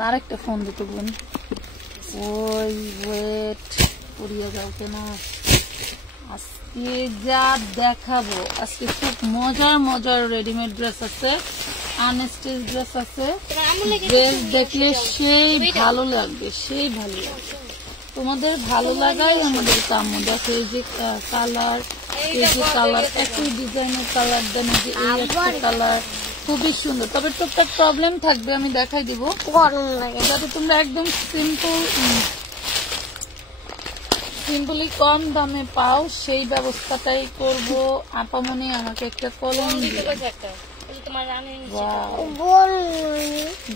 আমার আরেকটা ফোন দিতে বোন, ওই ওয়েট পড়িয়ে যাও কেন। আজকে যা দেখাবো, আজকে খুব মজার মজার রেডিমেড ড্রেস আছে, আনস্টিচ ড্রেস আছে। ড্রেস দেখলে সেই ভালো লাগবে, সেই ভালো লাগবে। তোমাদের ভালো লাগাই আমাদের কাম্য। দেখো এই যে কালার, এই যে কালার, একই ডিজাইনের কালার দেন, যে এই একটা কালার খুবই সুন্দর। তবে টুকটাক প্রবলেম থাকবে, আমি দেখাই দিব, যাতে তোমরা একদম সিম্পলি কম দামে পাও, সেই ব্যবস্থাটাই করব। আপামনি আমাকে একটা কলম দিবে।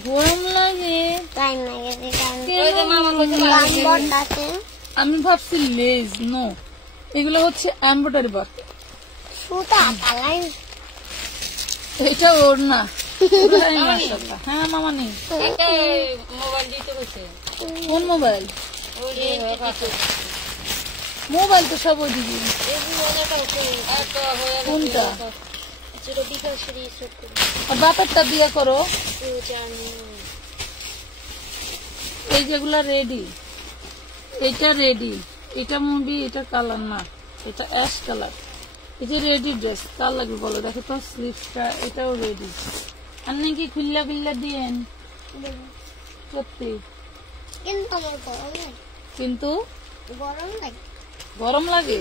গরম লাগে, আমি ভাবছি লেজ, নো, এগুলো হচ্ছে এমব্রয়ডারি ওয়ার্ক। এটা ওর না। হ্যাঁ মামা নেই। কোন মোবাইল? মোবাইল তো সব ওইদিকে। কোনটা? বাপেরটা বিয়ে করো। এই যেগুলা রেডি, এটা রেডি, এটা মুভি, এটা কালার না, এটা অ্যাশ কালার। এই যে রেডি ড্রেস, কার লাগবে বলো? দেখো তো স্লিভসটা, এটাও রেডি। আর নাকি খুল্লা বিল্লা দিয়েন সত্যি, কিন্তু গরম লাগে।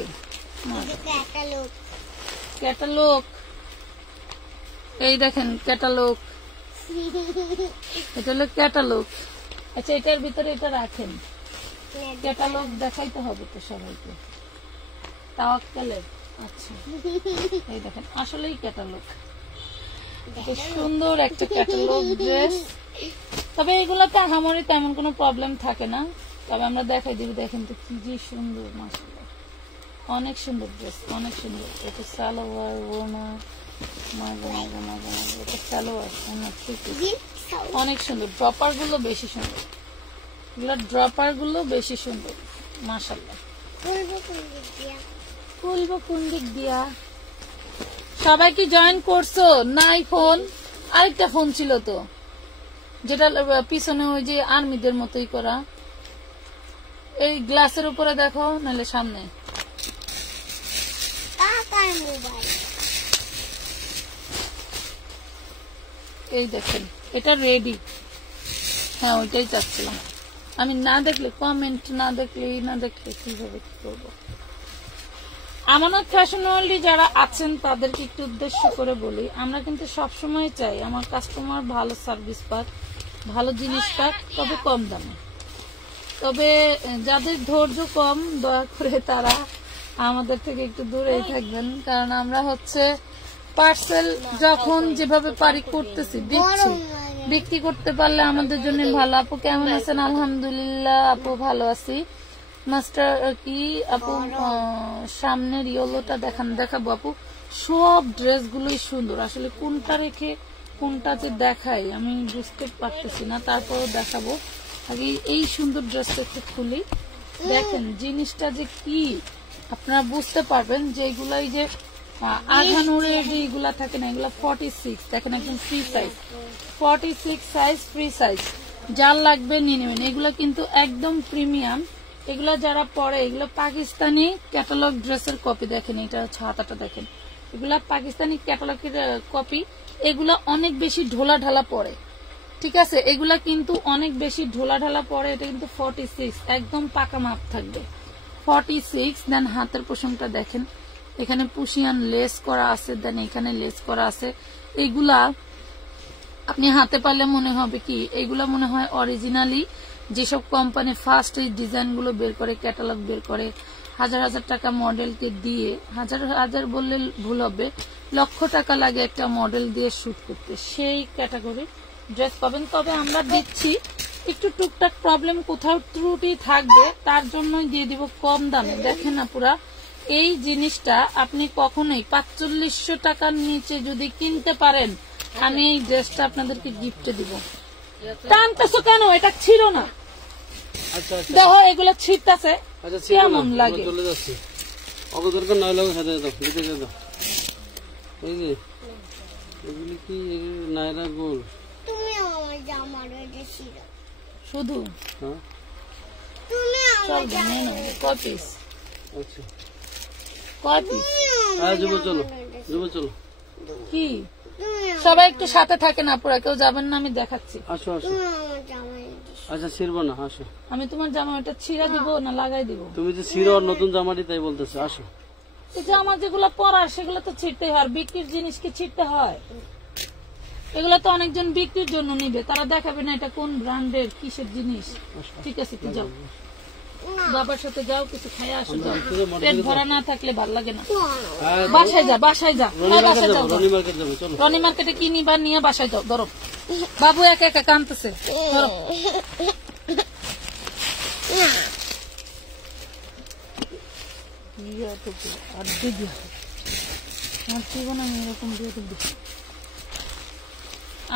ক্যাটালগ, এই দেখেন ক্যাটালগ, এটা হলো ক্যাটালগ। আচ্ছা এটার ভিতরে এটা রাখেন, ক্যাটালগ দেখাইতে হবে তো সবাইকে। তাওয়াক্কালের, আচ্ছা এই দেখেন আসলেই ক্যাটালগ, সুন্দর একটা ক্যাটালগ ড্রেস। তবে এগুলোতে আমারই তেমন কোনো প্রবলেম থাকে না, তবে আমরা দেখাই দিবি। দেখেন তো কি যে সুন্দর, মাশাআল্লাহ অনেক সুন্দর ড্রেস, অনেক সুন্দর। এটা সালোয়ার, ওড়না, এটা সালোয়ার, অনেক সুন্দর। ড্রপার গুলো বেশি সুন্দর, এগুলো ড্রপার গুলো বেশি সুন্দর, মাশাআল্লাহ। খুলবো কোন দিক দিয়া? সবাই কি জয়েন করছো? নাই ফোন, আরেকটা ফোন ছিল তো, যেটা পিছনে ওই যে আর্মিদের মতোই করা। এই গ্লাসের উপরে দেখো, নাহলে সামনে। এই দেখেন এটা রেডি। হ্যাঁ ওইটাই চাচ্ছিলাম আমি। না দেখলে কমেন্ট, না দেখলে কিভাবে কি করবো? আমানত ফ্যাশন ওয়ার্ল্ডে যারা আছেন তাদেরকে একটু উদ্দেশ্য করে বলি, আমরা কিন্তু সবসময় চাই আমার কাস্টমার ভালো সার্ভিস পাক, ভালো জিনিস পাক, তবে কম দামে। তবে যাদের ধৈর্য কম, দয়া করে তারা আমাদের থেকে একটু দূরেই থাকবেন, কারণ আমরা হচ্ছে পার্সেল যখন যেভাবে পারি করতেছি, দিচ্ছি। বিক্রি করতে পারলে আমাদের জন্য ভালো। আপু কেমন আছেন? আলহামদুলিল্লাহ আপু ভালো আছি। মাস্টার কি আপু সামনের ইয়েলোটা দেখাবো আপু? সব ড্রেস গুলোই সুন্দর, আসলে কোনটা রেখে কোনটা যে দেখাই আমি বুঝতে পারতেছি না, তারপরও দেখাবো। আগে এই সুন্দর ড্রেসটা একটু খুলি, দেখেন জিনিসটা যে কি আপনারা বুঝতে পারবেন। যে এগুলাই যে আঘানুরে যেগুলা থাকে না, এগুলা 46, দেখেন একদম free size, 46 size, free size, যার লাগবে নিয়ে নেবেন। এগুলা কিন্তু একদম প্রিমিয়াম। এগুলা যারা পরে, এগুলো পাকিস্তানি ক্যাটালগ ড্রেসের কপি। দেখেন এটা ছাতাটা দেখেন, এগুলা পাকিস্তানি ক্যাটালগের কপি। এগুলা অনেক বেশি ঢোলা ঢালা পরে, ঠিক আছে? এগুলা কিন্তু অনেক বেশি ঢোলা ঢালা পরে। এটা কিন্তু 46, একদম পাকা মাপ থাকবে 46। দেন হাতের পোষণটা দেখেন, এখানে পুশিয়ান লেস করা আছে, দেন এখানে লেস করা আছে। এগুলা আপনি হাতে পারলে মনে হবে কি, এগুলা মনে হয় অরিজিনালি যেসব কোম্পানি ফার্স্ট এই ডিজাইন গুলো বের করে, ক্যাটালগ বের করে, হাজার হাজার টাকা মডেলকে দিয়ে, হাজার বললে ভুল হবে, লক্ষ টাকা লাগে একটা মডেল দিয়ে শুট করতে, সেই ক্যাটাগরি ড্রেস পাবেন। তবে আমরা দিচ্ছি একটু টুকটাক প্রবলেম, কোথাও ত্রুটি থাকবে, তার জন্যই দিয়ে দিব কম দামে। দেখেন না পুরা এই জিনিসটা আপনি কখনোই 4500 টাকার নিচে যদি কিনতে পারেন, আমি এই ড্রেসটা আপনাদেরকে গিফটে দিব। টানতেছো কেন? এটা ছিল না, দেখো এগুলো ছিটতেছে, কেমন লাগে? শুধু হ্যাঁ চলবে কয় পিস আচ্ছা কয় পিস যাবো চলো যাবো চলো কি সবাই একটু সাথে থাকেন আপুরা, কেউ যাবেন না, আমি দেখাচ্ছি। আসো আসো। আচ্ছা ছিড়বো না, আসো। আমি তোমার জামা এটা ছিঁড়া দিব না লাগাই দিব? তুমি যে ছিঁড়ো নতুন জামাটি তাই বলতেছো, আসো। জামা যেগুলো পরার সেগুলো তো ছিঁড়তে হয়, বিক্রির জিনিস কি ছিঁড়তে হয়? এগুলো তো অনেকজন বিক্রির জন্য নিবে, তারা দেখাবে না এটা কোন ব্র্যান্ডের কিসের জিনিস। ঠিক আছে তুই যাও, বাবার সাথে যাও, কিছু খাইয়া আসো, যাও। পেট ভরা না থাকলে ভাল লাগে না। বাসায় যা, বাসায় যা, বাসায় যাও। রনি মার্কেটে কি নিবা নিয়ে বাসায় যাও। ধরো বাবু একা একা কাঁদতেছে, ধরো।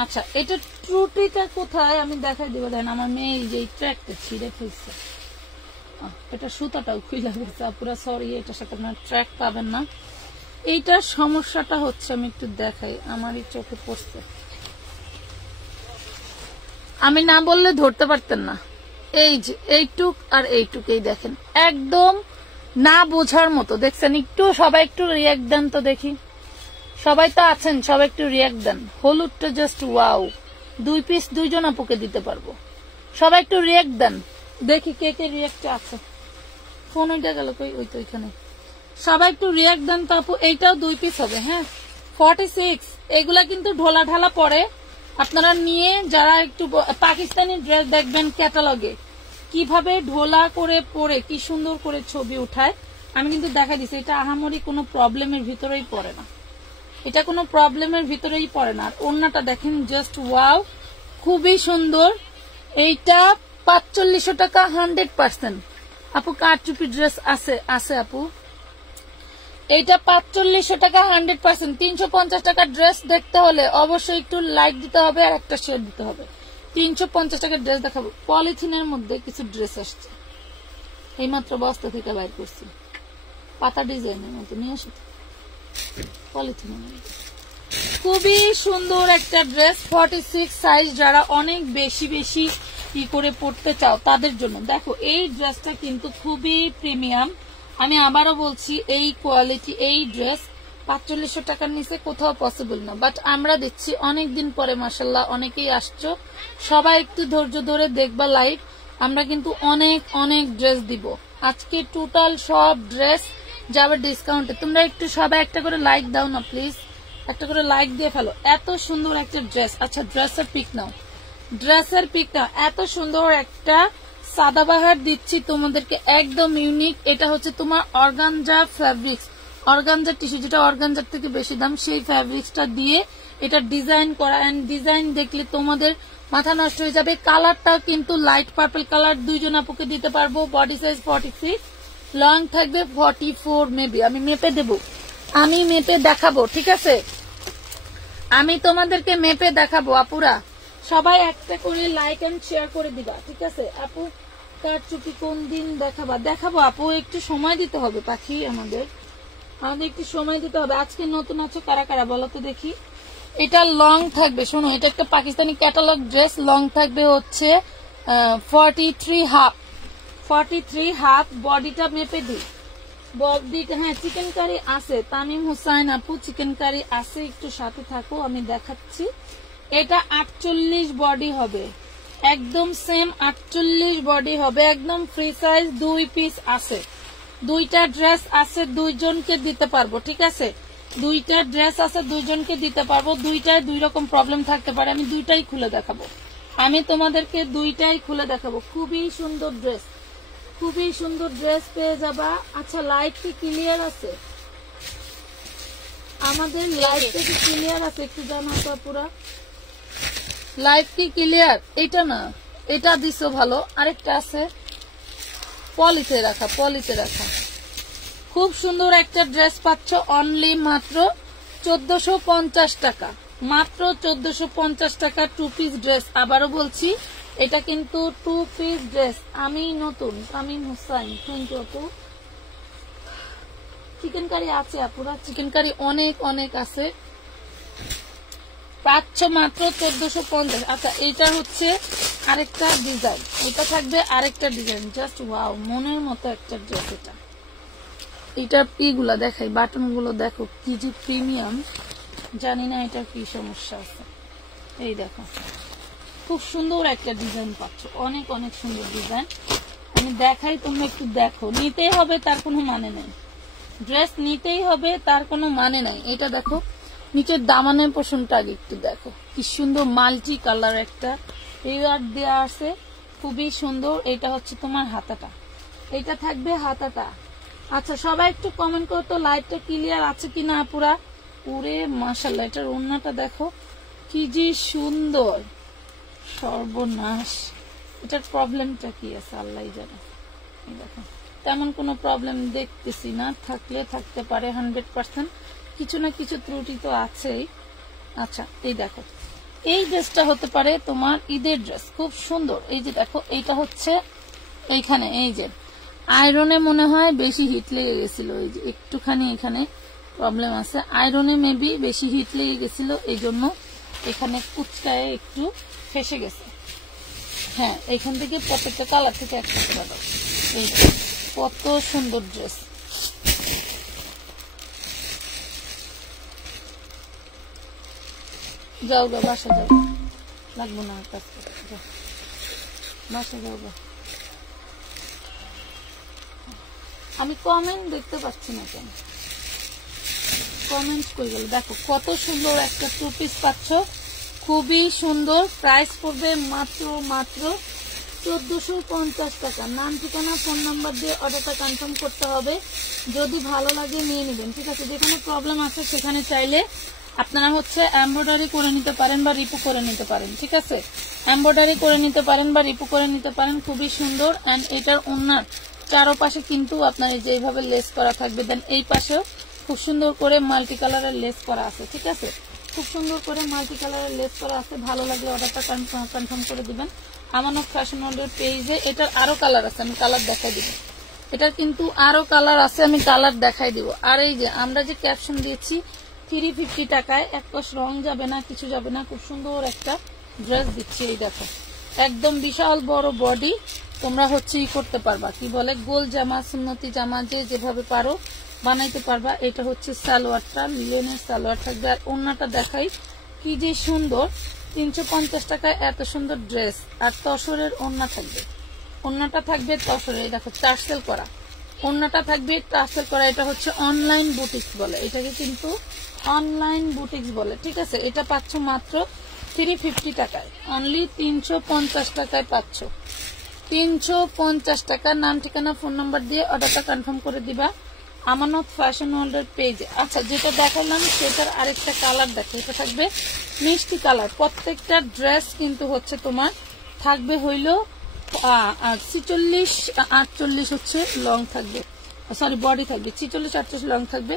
আচ্ছা এটা ত্রুটিটা কোথায় আমি দেখাই দিব। দেখেন আমার মেয়ে যে ট্র্যাকটা ছিঁড়ে ফেলছে, এটা সুতাটাও খুলে গেছে। পুরো সরি, এটার সাথে আপনার ট্র্যাক পাবেন না। এইটার সমস্যাটা হচ্ছে, আমি একটু দেখাই, আমারই চোখে পড়ছে, আমি না বললে ধরতে পারতেন না। এই যে এইটুক আর এইটুক, এই দেখেন একদম না বোঝার মতো, দেখছেন? একটু সবাই একটু রিয়াক্ট দেন তো দেখি, সবাই তো আছেন, সবাই একটু রিয়াক্ট দেন। হলুদটা জাস্ট ওয়াও, 2 পিস 2 জন আপুকে দিতে পারবো। সবাই একটু রিয়াক্ট দেন দেখি কে কে রিয়াক্ট আছে। ফোন ওইটা গেল কই? ওই তো ওইখানে। সবাই একটু রিয়াক্ট দেন তো আপু। এইটাও 2 পিস হবে, হ্যাঁ 46। এগুলা কিন্তু ঢোলা ঢালা পরে আপনারা নিয়ে, যারা একটু পাকিস্তানি ড্রেস দেখবেন ক্যাটালগে কিভাবে ঢোলা করে পরে কি সুন্দর করে ছবি উঠায়, আমি কিন্তু দেখা দিচ্ছি। এটা আহামরি কোনো প্রবলেমের ভিতরেই পড়ে না, এটা কোনো প্রবলেমের ভিতরেই পড়ে না। আর ওড়নাটা দেখেন জাস্ট ওয়াও, খুবই সুন্দর। এইটা 4500 টাকা 100%। আপু কারচুপি ড্রেস আছে? আছে আপু। এইটা 4500 টাকা 100%। 350 টাকা ড্রেস দেখতে হলে অবশ্যই একটু লাইক দিতে হবে আর একটা শেয়ার দিতে হবে। 350 টাকার ড্রেস দেখাবো। পলিথিনের মধ্যে কিছু ড্রেস আসছে, এইমাত্র বস্তা থেকে বাইর করছি, পাতা ডিজাইনের মতো নিয়ে আসি, পলিথিনের মধ্যে খুবই সুন্দর একটা ড্রেস। 46 সাইজ, যারা অনেক বেশি বেশি কি করে পড়তে চাও তাদের জন্য। দেখো এই ড্রেসটা কিন্তু খুবই প্রিমিয়াম, আমি আবারও বলছি, এই কোয়ালিটি এই ড্রেস 4500 টাকার নিচে কোথাও পসিবল না। বাট আমরা দিচ্ছি অনেকদিন পরে, মাশাল্লাহ অনেকেই আসছো, সবাই একটু ধৈর্য ধরে দেখবা লাইভ। আমরা কিন্তু অনেক অনেক ড্রেস দিব আজকে, টোটাল সব ড্রেস যাবে ডিসকাউন্টে। তোমরা একটু সবাই একটা করে লাইক দাও না প্লিজ, একটা করে লাইক দিয়ে ফেলো। এত সুন্দর একটা ড্রেস। আচ্ছা ড্রেসের পিক নাও, ড্রেসের পিক নাও। এত সুন্দর একটা সাদাবাহার দিচ্ছি তোমাদেরকে, একদম ইউনিক। এটা হচ্ছে তোমার অর্গানজা ফ্যাব্রিক্স, অর্গানজা টিস্যু, যেটা অর্গানজার থেকে বেশি দাম, সেই ফ্যাব্রিক্সটা দিয়ে এটা ডিজাইন করা। এন্ড ডিজাইন দেখলে তোমাদের মাথা নষ্ট হয়ে যাবে। কালারটাও কিন্তু লাইট পার্পল কালার, 2 জন আপুকে দিতে পারবো। বডি সাইজ 46, লং থাকবে 44 মেবি। আমি মেপে দেব, আমি মেপে দেখাবো, ঠিক আছে? আমি তোমাদেরকে মেপে দেখাবো। আপুরা সবাই একটা করে লাইক এন্ড শেয়ার করে দিবা, ঠিক আছে? আপু কারচুপি কোন দিন দেখাবা? দেখাবো আপু, একটু সময় দিতে হবে পাখি, আমাদের একটু সময় দিতে হবে। আজকে নতুন আছে কারা কারা বলো তো দেখি। এটা লং থাকবে, শোনো, এটা একটা পাকিস্তানি ক্যাটালগ ড্রেস। লং থাকবে হচ্ছে 43 হাফ। বডিটা মেপে দিই, বডিটা। হ্যাঁ চিকেন কারি আছে, তামিম হুসাইন আপু চিকেন কারি আছে, একটু সাথে থাকো আমি দেখাচ্ছি। এটা 48 বডি হবে, একদম সেম 48 বডি হবে, একদম ফ্রি সাইজ। 2 পিস আছে, 2টা ড্রেস আছে, 2 জনকে দিতে পারবো, ঠিক আছে? 2টা ড্রেস আছে, 2 জনকে দিতে পারবো। 2টায় 2 রকম প্রবলেম থাকতে পারে, আমি 2টাই খুলে দেখাবো। আমি তোমাদেরকে 2টাই খুলে দেখাবো। খুবই সুন্দর ড্রেস, খুবই সুন্দর ড্রেস পেয়ে যাবা। আচ্ছা লাইট কি ক্লিয়ার আছে? আমাদের লাইট কি ক্লিয়ার আছে? একটু জানাতো পুরা লাইট কি ক্লিয়ার? এটা না, এটা দিছো ভালো, আরেকটা আছে পলিতে রাখা, পলিতে রাখা। খুব সুন্দর একটা ড্রেস পাচ্ছ অনলি মাত্র 1450 টাকা, মাত্র 1450 টাকা 2 পিস ড্রেস। আবারও বলছি এটা কিন্তু 2 পিস ড্রেস। আমি নতুন তামিম হুসাইন, থ্যাংক ইউ আপু। চিকেন কারি আছে আপুরা, চিকেন কারি অনেক অনেক আছে, পাচ্ছ মাত্র 1450। আচ্ছা এইটা হচ্ছে আরেকটা ডিজাইন, এটা থাকবে আরেকটা ডিজাইন। জাস্ট ওয়াও, মনের মতো একটা ড্রেস। এটা এগুলা দেখাই, বাটন গুলো দেখো কি যে প্রিমিয়াম, জানি না এটা কি সমস্যা আছে। এই দেখো খুব সুন্দর একটা ডিজাইন পাচ্ছ, অনেক অনেক সুন্দর ডিজাইন। আমি দেখাই, তোমরা একটু দেখো। নিতেই হবে তার কোনো মানে নেই, ড্রেস নিতেই হবে তার কোনো মানে নাই। এটা দেখো নিচের দামানের পোর্শনটা আগে একটু দেখো, কি সুন্দর মাল্টি কালার একটা রিওয়ার্ড দেওয়া আছে, খুবই সুন্দর। এটা হচ্ছে তোমার হাতাটা, এটা থাকবে হাতাটা। আচ্ছা সবাই একটু কমেন্ট করো তো লাইটটা ক্লিয়ার আছে কিনা পুরা। পুরে মাশাআল্লাহ, এটার ওড়নাটা দেখো কি যে সুন্দর, সর্বনাশ। এটার প্রবলেমটা কি আছে আল্লাহই জানে। এই দেখো তেমন কোনো প্রবলেম দেখতেছি না, থাকলে থাকতে পারে 100%, কিছু না কিছু ত্রুটি তো আছেই। আচ্ছা এই দেখো, এই ড্রেসটা হতে পারে তোমার ঈদের ড্রেস, খুব সুন্দর। এই যে দেখো, এইটা হচ্ছে এইখানে এই যে আয়রনে মনে হয় বেশি হিট লেগে গেছিল, এই যে একটুখানি এখানে প্রবলেম আছে, আয়রনে মেবি বেশি হিট লেগে গেছিল, এই জন্য এখানে কুচকায় একটু ফেসে গেছে। হ্যাঁ, এখান থেকে প্রত্যেকটা কালার থেকে একটা করে দাও। এই কত সুন্দর ড্রেস, যাও গা বাসা যাও, লাগবো না কাজ করতে, বাসা যাও গা। আমি কমেন্ট দেখতে পাচ্ছি না কেন, কমেন্ট করে গেল। দেখো কত সুন্দর একটা টু পিস পাচ্ছ, খুবই সুন্দর। প্রাইস পড়বে মাত্র 1450 টাকা। নাম ঠিকানা ফোন নাম্বার দিয়ে অর্ডারটা কনফার্ম করতে হবে। যদি ভালো লাগে নিয়ে নেবেন, ঠিক আছে। যেখানে প্রবলেম আছে সেখানে চাইলে আপনারা হচ্ছে এমব্রয়ডারি করে নিতে পারেন বা রিপু করে নিতে পারেন, ঠিক আছে। এমব্রয়ডারি করে নিতে পারেন বা রিপু করে নিতে পারেন, খুবই সুন্দর। এন্ড এটার ওড়নার চারপাশে কিন্তু আপনার যেভাবে লেস করা থাকবে, দেন এই পাশেও খুব সুন্দর করে মাল্টি কালারের লেস করা আছে, ঠিক আছে। খুব সুন্দর করে মাল্টি কালারের লেস করা আছে। ভালো লাগলে অর্ডারটা কনফার্ম করে দিবেন আমানত ফ্যাশন ওয়ার্ল্ডের পেজে। এটার আরো কালার আছে, আমি কালার দেখাই দিব। এটার কিন্তু আরো কালার আছে, আমি কালার দেখাই দিব। আর এই যে আমরা যে ক্যাপশন দিয়েছি 350 টাকায়, এক কষ রং যাবে না, কিছু যাবে না, খুব সুন্দর একটা ড্রেস দিচ্ছি। এই দেখো একদম বিশাল বড় বডি, তোমরা হচ্ছে ই করতে পারবা, কি বলে গোল জামা, সুন্নতি জামা, যে যেভাবে পারো বানাইতে পারবা। এটা হচ্ছে সালোয়ারটা, লিলেনের সালোয়ার থাকবে। আর ওড়নাটা দেখাই কি যে সুন্দর, 350 টাকায় এত সুন্দর ড্রেস। আর তসরের ওড়না থাকবে, ওড়নাটা থাকবে তসরের, এই দেখো টার্সেল করা ওড়নাটা থাকবে, টার্সেল করা। এটা হচ্ছে অনলাইন বুটিক্স বলে, এটাকে কিন্তু অনলাইন বুটিক্স বলে, ঠিক আছে। এটা পাচ্ছ মাত্র 350 টাকায়, অনলি 350 টাকায় পাচ্ছ, 350 টাকা। নাম ঠিকানা ফোন নাম্বার দিয়ে অর্ডারটা কনফার্ম করে দিবা আমানত ফ্যাশন ওয়ার্ল্ডের পেজে। আচ্ছা যেটা দেখালাম সেটার আরেকটা কালার দেখো, এটা থাকবে মিষ্টি কালার। প্রত্যেকটা ড্রেস কিন্তু হচ্ছে তোমার থাকবে হইল 46-48 হচ্ছে লং থাকবে, সরি বডি থাকবে, 46-48 লং থাকবে।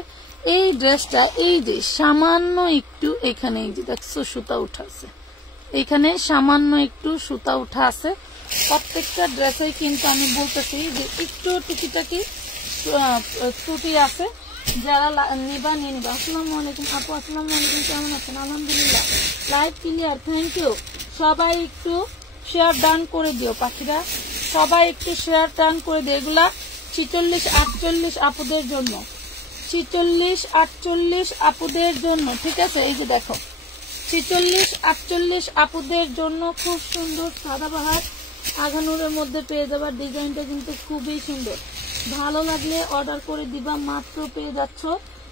এই ড্রেসটা এই যে সামান্য একটু এখানে এই যে দেখছো সুতা উঠা আছে, এখানে সামান্য একটু সুতা উঠা আছে। প্রত্যেকটা ড্রেসেই কিন্তু আমি বলতেছি যে একটু টুকিটাকি ত্রুটি আছে, যারা নিবা নিয়ে নিবা। আসসালামু আলাইকুম আপু, আসসালামু আলাইকুম, কেমন আছেন? আলহামদুলিল্লাহ, লাইভ ক্লিয়ার, থ্যাংক ইউ। সবাই একটু শেয়ার ডান করে দিও পাখিরা, সবাই একটু শেয়ার ডান করে দিও। এগুলা 46-48 আপুদের জন্য, 46-48 আপুদের জন্য, ঠিক আছে। এই যে দেখো 46-48 আপুদের জন্য খুব সুন্দর সাদাবাহার আঘানুরের মধ্যে পেয়ে যাবা। ডিজাইনটা কিন্তু খুবই সুন্দর, ভালো লাগলে অর্ডার করে দিবা। মাত্র পেয়ে যাচ্ছ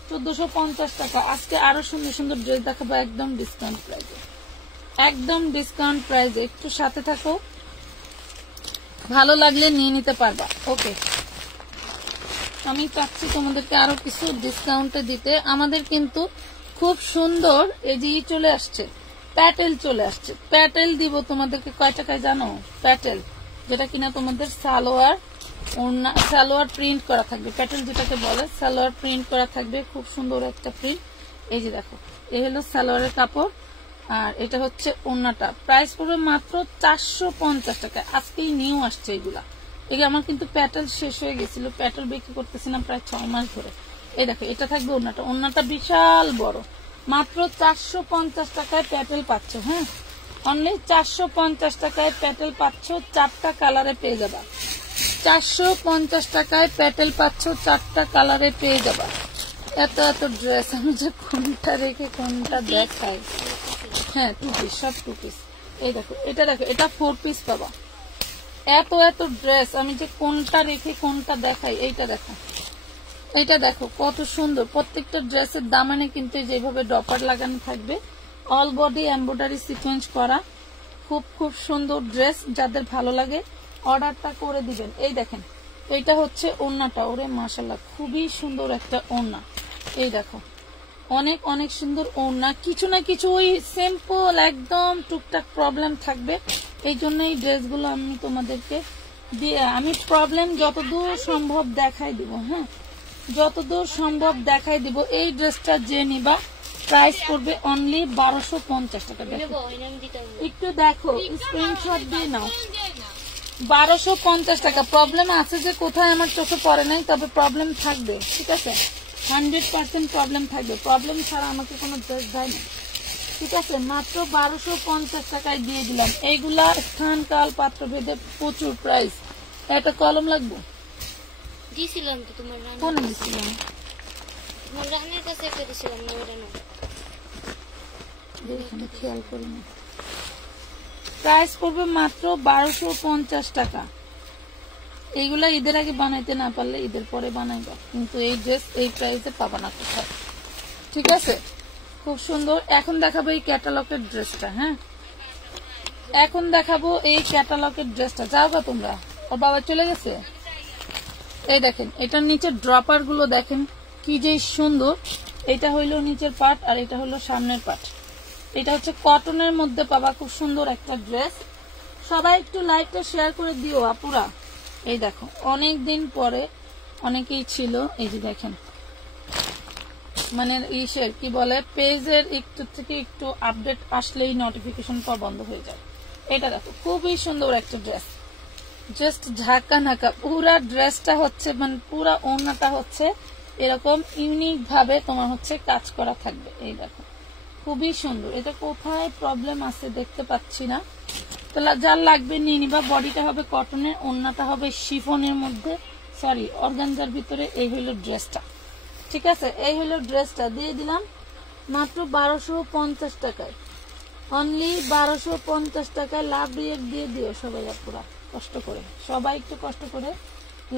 1450 টাকা। আজকে আরো সুন্দর সুন্দর ড্রেস দেখাবো একদম ডিসকাউন্ট প্রাইসে, একদম ডিসকাউন্ট প্রাইসে। একটু সাথে থাকো, ভালো লাগলে নিয়ে নিতে পারবা। ওকে, আমি চাচ্ছি তোমাদেরকে আরো কিছু ডিসকাউন্টে দিতে। আমাদের কিন্তু খুব সুন্দর এই যে চলে আসছে, প্যাটেল চলে আসছে। প্যাটেল দিব তোমাদেরকে কয় টাকায় জানো? প্যাটেল যেটা কিনা তোমাদের সালোয়ার সালোয়ার প্রিন্ট করা থাকবে, প্যাটেল যেটাকে বলে সালোয়ার প্রিন্ট করা থাকবে, খুব সুন্দর একটা প্রিন্ট। এই যে দেখো এই হলো সালোয়ারের কাপড়, আর এটা হচ্ছে ওড়নাটা। প্রাইস পড়বে মাত্র 450 টাকা। আজকেই নিউ আসছে এগুলা। এই আমার কিন্তু প্যাটেল শেষ হয়ে গেছিল, প্যাটেল বিক্রি করতেছি না প্রায় 6 মাস ধরে। এই দেখো এটা থাকবে ওড়নাটা, ওড়নাটা বিশাল বড়, মাত্র 450 টাকায় প্যাটেল পাচ্ছ। হ্যাঁ, অনলি 450 টাকায় প্যাটেল পাচ্ছ, 4টা কালারে পেয়ে যাবা। 450 টাকায় প্যাটেল পাচ্ছ, 4টা কালারে পেয়ে যাবা। এত এত ড্রেস, আমি যে কোনটা রেখে কোনটা দেখাই। হ্যাঁ, 2 পিস, সব 2 পিস। এই দেখো, এটা দেখো, এটা 4 পিস পাবা। এত এত ড্রেস, আমি যে কোনটা রেখে কোনটা দেখাই। এইটা দেখো, এইটা দেখো কত সুন্দর। প্রত্যেকটা ড্রেসের দামানে কিন্তু যেভাবে ডপার লাগানো থাকবে, অল বডি এমব্রয়ডারি সিকোয়েন্স করা, খুব খুব সুন্দর ড্রেস। যাদের ভালো লাগে অর্ডারটা করে দিবেন। এই দেখেন, এইটা হচ্ছে ওড়নাটা। ওরে মাশাআল্লাহ, খুবই সুন্দর একটা ওড়না। এই দেখো, অনেক অনেক সুন্দর ওড়না। কিছু না কিছু ওই সিম্পল একদম টুকটাক প্রবলেম থাকবে, এই জন্য এই ড্রেসগুলো আমি তোমাদেরকে দিয়ে আমি প্রবলেম যতদূর সম্ভব দেখাই দিব। হ্যাঁ, যতদূর সম্ভব দেখাই দিব। এই ড্রেসটা যে নিবা প্রাইস করবে অনলি 1250 টাকা। দেখো, একটু দেখো, স্ক্রিনশট দিয়ে নাও। 1250 টাকা। প্রবলেম আছে যে কোথায় আমার চোখে পড়ে নাই, তবে প্রবলেম থাকবে। ঠিক আছে, 100% প্রবলেম থাকবে। প্রবলেম ছাড়া আমাকে কোনো ড্রেস দেয় না। ঠিক আছে, মাত্র 1250 টাকায় দিয়ে দিলাম। এইগুলা স্থান কাল পাত্র ভেদে প্রচুর প্রাইস। একটা কলম লাগবে দিছিলাম তো তোমার রান্না। কোন দিছিলাম? তোমার রান্নার কাছে একটা দিছিলাম না, ওটা না। দেখুন, খেয়াল করি না। প্রাইস করবে মাত্র 1250 টাকা। এইগুলা ঈদের আগে বানাইতে না পারলে ঈদের পরে বানাইবা, কিন্তু এই ড্রেস এই প্রাইসে পাবা না কোথাও। ঠিক আছে, খুব সুন্দর। এখন দেখাবো এই ক্যাটালগের ড্রেসটা। হ্যাঁ, এখন দেখাবো এই ক্যাটালগের ড্রেসটা। যাও গা তোমরা, ওর বাবা চলে গেছে। এই দেখেন, এটার নিচে ড্রপার গুলো দেখেন কি যে সুন্দর। এটা হইলো নিচের পার্ট আর এটা হলো সামনের পার্ট। এটা হচ্ছে কটনের মধ্যে পাবা, খুব সুন্দর একটা ড্রেস। সবাই একটু লাইভটা শেয়ার করে দিও আপুরা। এই দেখো, অনেক দিন পরে অনেকেই ছিল। এই যে দেখেন, মানে ইসের কি বলে, পেজের একটু থেকে একটু আপডেট আসলেই নোটিফিকেশন পর বন্ধ হয়ে যায়। এটা দেখো, খুবই সুন্দর একটা ড্রেস, জাস্ট ঝাঁকা নাকা। পুরা ড্রেসটা হচ্ছে মানে পুরা ওড়নাটা হচ্ছে এরকম ইউনিক ভাবে তোমার হচ্ছে কাজ করা থাকবে। এই দেখো, খুবই সুন্দর। এটা কোথায় প্রবলেম আছে দেখতে পাচ্ছি না, তো যার লাগবে নিয়ে নিবা। বডিটা হবে কটনের, ওড়নাটা হবে শিফনের মধ্যে, সরি অর্গানজার ভিতরে। এই হইলো ড্রেসটা। ঠিক আছে, এই হইলো ড্রেসটা। দিয়ে দিলাম মাত্র 1250 টাকায়, অনলি 1250 টাকায়। লাভ রিয়েক্ট দিয়ে দিও সবাই আপুরা, কষ্ট করে, সবাই একটু কষ্ট করে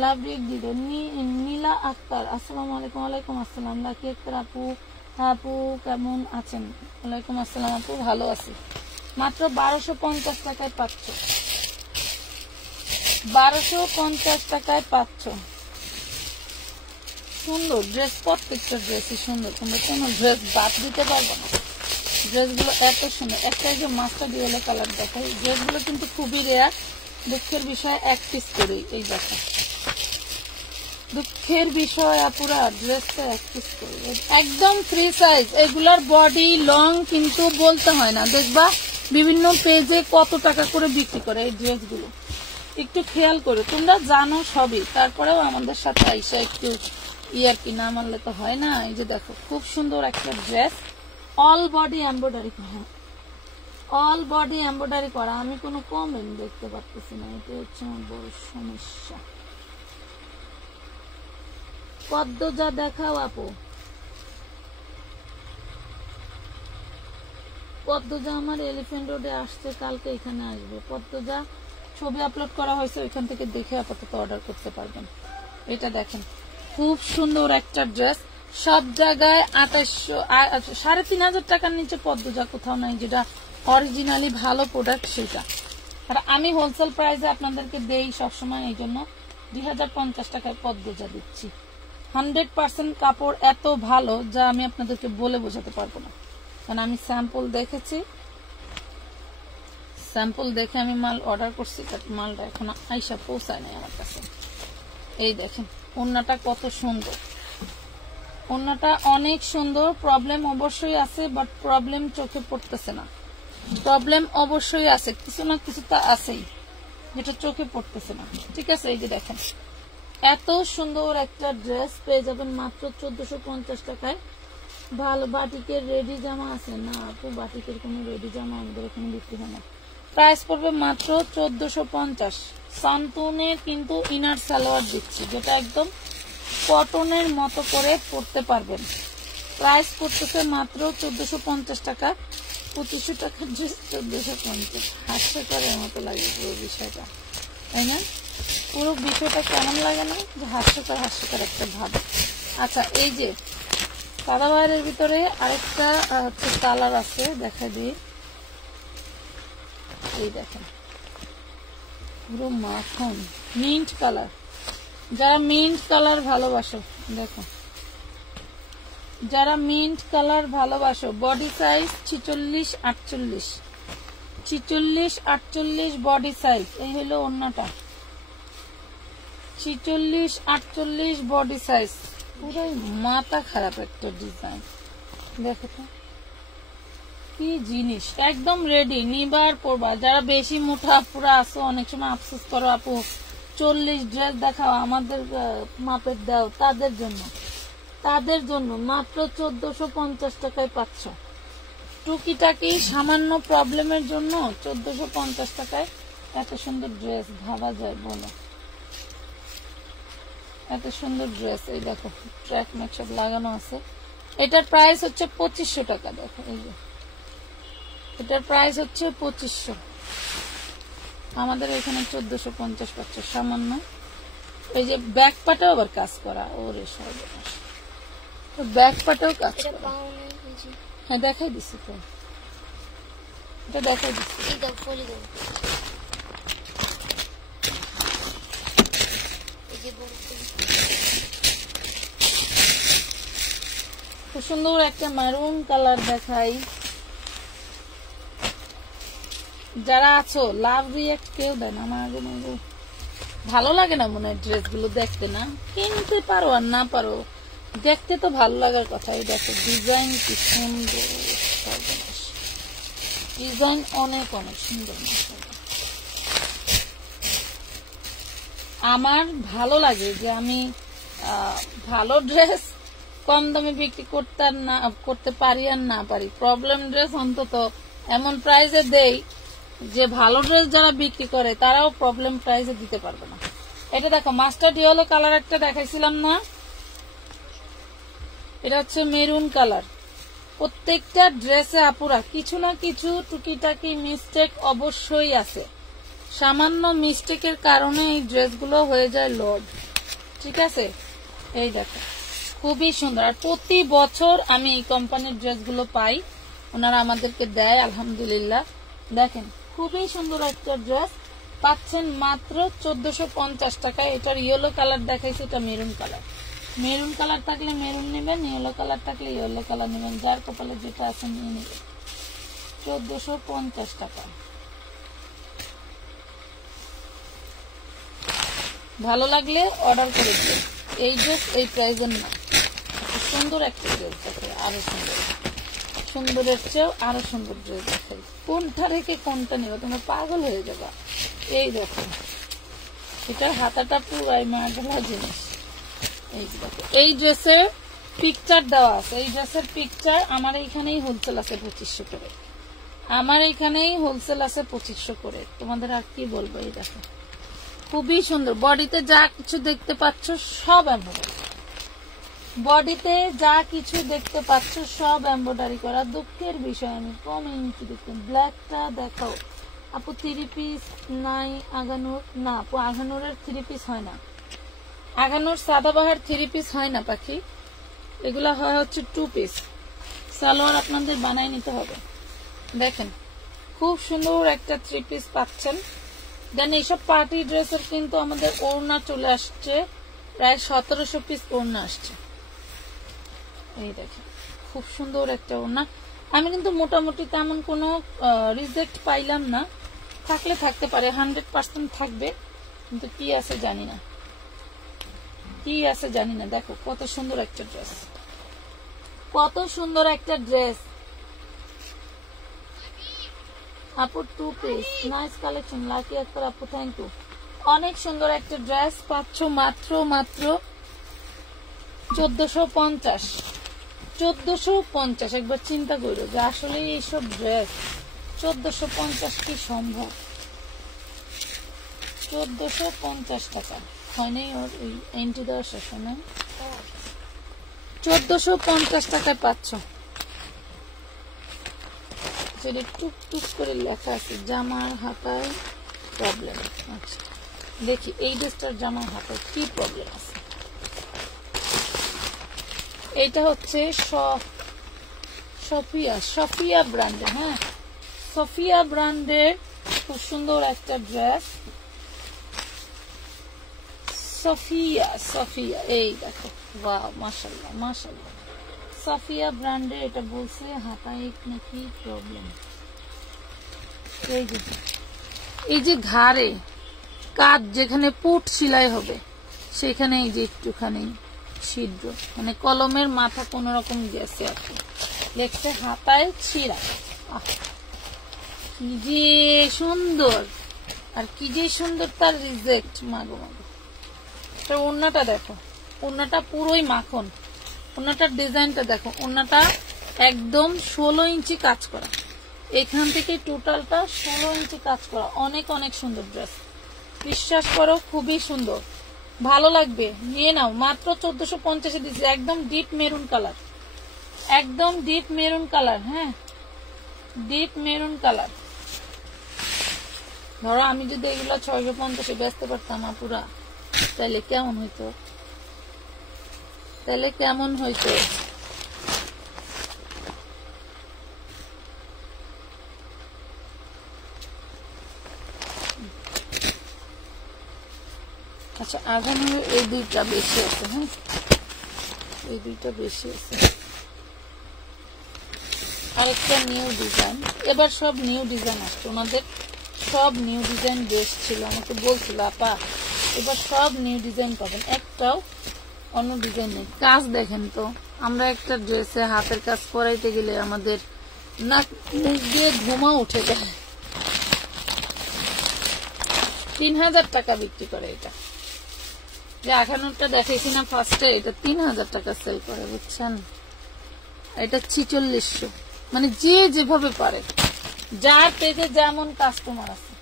লাভ রিয়েক্ট দিয়ে দিও। নীলা আক্তার, আসসালামু আলাইকুম। ওয়ালাইকুম আসসালাম। লাকি আক্তার আপু, আপু কেমন আছেন? ওয়ালাইকুম আসসালাম আপু, ভালো আছি। মাত্র 1250 টাকায় পাচ্ছ, 1250 টাকায় পাচ্ছ। সুন্দর ড্রেস, প্রত্যেকটা ড্রেসই সুন্দর। তোমরা কোনো ড্রেস বাদ দিতে পারবো না, ড্রেসগুলো এত সুন্দর। একটা যে মাস্টার্ড ইয়েলো কালার দেখাই, ড্রেসগুলো কিন্তু খুবই রেয়ার। দুঃখের বিষয় 1 পিস করে। এই দেখো, দুঃখের বিষয় আপুরা, ড্রেসটা 1 পিস করে, একদম ফ্রি সাইজ। এগুলার বডি লং কিন্তু বলতে হয় না। দেখবা বিভিন্ন পেজে কত টাকা করে বিক্রি করে এই ড্রেসগুলো, একটু খেয়াল করে। তোমরা জানো সবই, তারপরেও আমাদের সাথে আইসা একটু ইয়ার কি না মানলে তো হয় না। এই যে দেখো, খুব সুন্দর একটা ড্রেস, অল বডি এমব্রয়ডারি করা, অল বডি এমব্রয়ডারি করা। আমি কোনো কমেন্ট দেখতে পাচ্ছি না, এটা হচ্ছে আমার বড় সমস্যা। পদ্মজা দেখাও আপু, পদ্মজা আমার এলিফ্যান্ট রোডে আসছে, কালকে এখানে আসবে। পদ্মজা ছবি আপলোড করা হয়েছে, ওইখান থেকে দেখে আপাতত অর্ডার করতে পারবেন। এটা দেখেন, খুব সুন্দর একটা ড্রেস। সব জায়গায় 2800 3500 টাকার নিচে পদ্মজা কোথাও নাই, যেটা অরিজিনালি ভালো প্রোডাক্ট সেটা। আর আমি হোলসেল প্রাইসে আপনাদেরকে দেই সবসময়, এই জন্য 2050 টাকায় পদ্মজা দিচ্ছি। 100% কাপড় এত ভালো যা আমি আপনাদেরকে বলে বোঝাতে পারবো না, কারণ আমি স্যাম্পল দেখেছি, স্যাম্পল দেখে আমি মাল অর্ডার করছি, মালটা এখনো আইসা পৌঁছায় নাই আমার কাছে। এই দেখেন, ওড়নাটা কত সুন্দর, ওড়নাটা অনেক সুন্দর। প্রবলেম অবশ্যই আছে, বাট প্রবলেম চোখে পড়তেছে না। প্রবলেম অবশ্যই আছে, কিছু না কিছু তা আছেই, যেটা চোখে পড়তেছে না। ঠিক আছে, এই যে দেখেন, এত সুন্দর একটা ড্রেস পেয়ে যাবেন মাত্র 1450 টাকায়। ভালো বাটিকের রেডি জামা আছে না আপু? বাটিকের কোনো রেডি জামা আমাদের এখানে বিক্রি হয় না। প্রাইস পড়বে মাত্র 1450। সান্তুনের কিন্তু ইনার সালোয়ার দিচ্ছি, যেটা একদম কটনের মতো করে পরতে পারবেন। প্রাইস পড়তেছে মাত্র 1450 টাকা। 2500 টাকার ড্রেস 1450। হাস্যকরের মতো লাগে পুরো বিষয়টা, তাই না? পুরো বিষয়টা কেমন লাগে না, যে হাস্যকর হাস্যকর একটা ভাব। আচ্ছা, এই যে সাদাবাহারের ভিতরে আরেকটা হচ্ছে কালার আছে, দেখা দিই। এই দেখেন পুরো মাখন মিন্ট কালার। যারা মিন্ট কালার ভালোবাসো, দেখো যারা মিন্ট কালার ভালোবাসো, বডি সাইজ 46-48, 46-48 বডি সাইজ। এই হলো ওড়নাটা, 46-48 বডি সাইজ। পুরাই মাথা খারাপ একটা ডিজাইন, দেখো তো কি জিনিস, একদম রেডি নিবার পরবা। যারা বেশি মোটা পুরা আসো, অনেক সময় আফসোস করো আপু 40 ড্রেস দেখাও, আমাদের মাপের দাও, তাদের জন্য মাত্র 1450 টাকায় পাচ্ছ। টুকিটাকি সামান্য প্রবলেমের জন্য 1450 টাকায় এত সুন্দর ড্রেস ভাবা যায় বলো? এত সুন্দর ড্রেস। এই দেখো ট্র্যাক ম্যাক সব লাগানো আছে। এটার প্রাইস হচ্ছে 2500 টাকা। দেখো এই যে এটার প্রাইস হচ্ছে 2500, আমাদের এখানে 1450 পাচ্ছ সামান্য। এই যে ব্যাক পাটেও আবার কাজ করা, ওরে সর্বনাশ, ব্যাক পাটেও কাজ করা। হ্যাঁ দেখাই দিচ্ছি তো, এটা দেখাই দিচ্ছি। খুব সুন্দর একটা মারুন কালার দেখাই। যারা আছো লাভ রিয়েক্ট কেউ দেন, আমার ভালো লাগে না মনে হয় ড্রেস গুলো দেখতে, না কিনতে পারো আর না পারো, দেখতে তো ভালো লাগার কথা। এই দেখো ডিজাইন কি সুন্দর, ডিজাইন অনেক অনেক সুন্দর। আমার ভালো লাগে যে আমি ভালো ড্রেস কম দামে বিক্রি করতে পারি আর না পারি, প্রবলেম ড্রেস অন্তত এমন প্রাইসে দেই যে ভালো ড্রেস যারা বিক্রি করে তারাও প্রবলেম প্রাইসে দিতে পারবে না। এটা দেখো মাস্টার্ড ইয়েলো কালার একটা দেখাইছিলাম না, এটা হচ্ছে মেরুন কালার। প্রত্যেকটা ড্রেসে আপুরা কিছু না কিছু টুকিটাকি মিস্টেক অবশ্যই আছে। সামান্য মিস্টেকের কারণে এই ড্রেসগুলো হয়ে যায় লোড, ঠিক আছে? এই দেখো খুবই সুন্দর। আর প্রতি বছর আমি এই কোম্পানির ড্রেসগুলো পাই, ওনারা আমাদেরকে দেয় আলহামদুলিল্লাহ। দেখেন খুবই সুন্দর একটা ড্রেস পাচ্ছেন মাত্র 1450 টাকায়। এটার ইয়েলো কালার দেখাইছে, এটা মেরুন কালার। মেরুন কালার থাকলে মেরুন নেবেন, ইয়েলো কালার থাকলে ইয়েলো কালার নেবেন, যার কপালে যেটা আছে নিয়ে নেবেন। 1450 টাকা। ভালো লাগলে অর্ডার করে দিন। এই ড্রেস এই প্রাইজের না, সুন্দর একটা ড্রেস দেখে আরো সুন্দর, সুন্দরের চেয়েও আরো সুন্দর ড্রেস দেখাই। কোনটা রেখে কোনটা নেবে তোমরা পাগল হয়ে যাবা। এই দেখো এটা হাতাটা পুরাই মার্বেলা জিনিস। এই দেখো এই ড্রেসের পিকচার দেওয়া আছে, এই ড্রেসের পিকচার আমার এইখানেই হোলসেল আছে 2500 করে, আমার এইখানেই হোলসেল আছে 2500 করে। তোমাদের আর কি বলবো, এই দেখো খুবই সুন্দর। বডিতে যা কিছু দেখতে পাচ্ছ সব এমব্রয়ডারি, বডিতে যা কিছু দেখতে পাচ্ছ সব এমব্রয়ডারি করা। দুঃখের বিষয় আমি কম ইঞ্চি দেখতে। ব্ল্যাকটা দেখাও আপু, 3 পিস নাই আগানোর? না আপু আগানোরের 3 পিস হয় না, আগানোর সাদাবাহার 3 পিস হয় না পাখি, এগুলা হয় হচ্ছে 2 পিস। সালোয়ার আপনাদের বানাই নিতে হবে। দেখেন খুব সুন্দর একটা 3 পিস পাচ্ছেন। দেন এইসব পার্টি ড্রেসের কিন্তু আমাদের ওড়না চলে আসছে, প্রায় 1700 পিস ওড়না আসছে। এই দেখেন খুব সুন্দর একটা ওড়না। আমি কিন্তু মোটামুটি তেমন কোনো রিজেক্ট পাইলাম না, থাকলে থাকতে পারে, 100% থাকবে, কিন্তু কি আছে জানি না, কি আছে জানি না। দেখো কত সুন্দর একটা ড্রেস, কত সুন্দর একটা ড্রেস আপু। 2 piece nice collection, Lucky Akter আপু, থ্যাংক ইউ। অনেক সুন্দর একটা ড্রেস পাচ্ছ মাত্র 1450, 1450। একবার চিন্তা করো যে আসলে এইসব ড্রেস 1450 কি সম্ভব? 1450 টাকা হয় নাই ওর ওই এন্টি দেওয়ার শেষে না? 1450 টাকায় পাচ্ছ। সেটা টুক করে লেখা আছে জামার হাতায় প্রবলেম। আচ্ছা দেখি এই ড্রেসটার জামার হাতায় কি প্রবলেম আছে। এইটা হচ্ছে সফিয়া ব্র্যান্ডের। হ্যাঁ, সফিয়া ব্র্যান্ডের খুব সুন্দর একটা ড্রেস। সফিয়া এই দেখো, বাহ মাশাআল্লাহ মাশাআল্লাহ। সফিয়া ব্র্যান্ডের এটা বলছে হাতায় নাকি প্রবলেম। এই যে ঘাড়ে কাজ যেখানে পুট সেলাই হবে সেখানে এই যে একটুখানি ছিদ্র, মানে কলমের মাথা কোন রকম গেছে আর কি। লেখছে হাতায় ছিঁড়া। কি যে সুন্দর, আর কি যে সুন্দর তার রিজেক্ট। মাগো মাগো, ওড়নাটা দেখো, ওড়নাটা পুরোই মাখন। ওড়নাটার ডিজাইনটা দেখো, ওড়নাটা একদম 16 ইঞ্চি কাজ করা। এখান থেকে টোটালটা 16 ইঞ্চি কাজ করা। অনেক অনেক সুন্দর ড্রেস, বিশ্বাস করো খুবই সুন্দর, ভালো লাগবে। নিয়ে নাও, মাত্র 1450 দিচ্ছি। একদম ডিপ মেরুন কালার, একদম ডিপ মেরুন কালার। হ্যাঁ, ডিপ মেরুন কালার। ধরো আমি যদি এগুলো 650 বেচতে পারতাম আপুরা, তাহলে কেমন হইতো? তাহলে কেমন হইতো? আচ্ছা, আগুন এই দুইটা বেশি আছে। হ্যাঁ, এই দুইটা বেশি আছে। আরেকটা নিউ ডিজাইন, এবার সব নিউ ডিজাইন আসছে ওনাদের, সব নিউ ডিজাইন বেশ ছিল। আমাকে বলছিল আপা এবার সব নিউ ডিজাইন পাবেন, একটাও অন্য ডিজাইন নেই। কাজ দেখেন তো, আমরা একটা ড্রেসে হাতের কাজ করাইতে গেলে আমাদের নাক মুখ দিয়ে ঘুমা উঠে যায়। 3000 টাকা বিক্রি করে এটা। যে 58টা দেখাইছি না ফার্স্টে, এটা 3000 টাকা সেল করে, বুঝছেন? এটা 4600। মানে যে যেভাবে পারে, যার পেজে যেমন কাস্টমার আছে।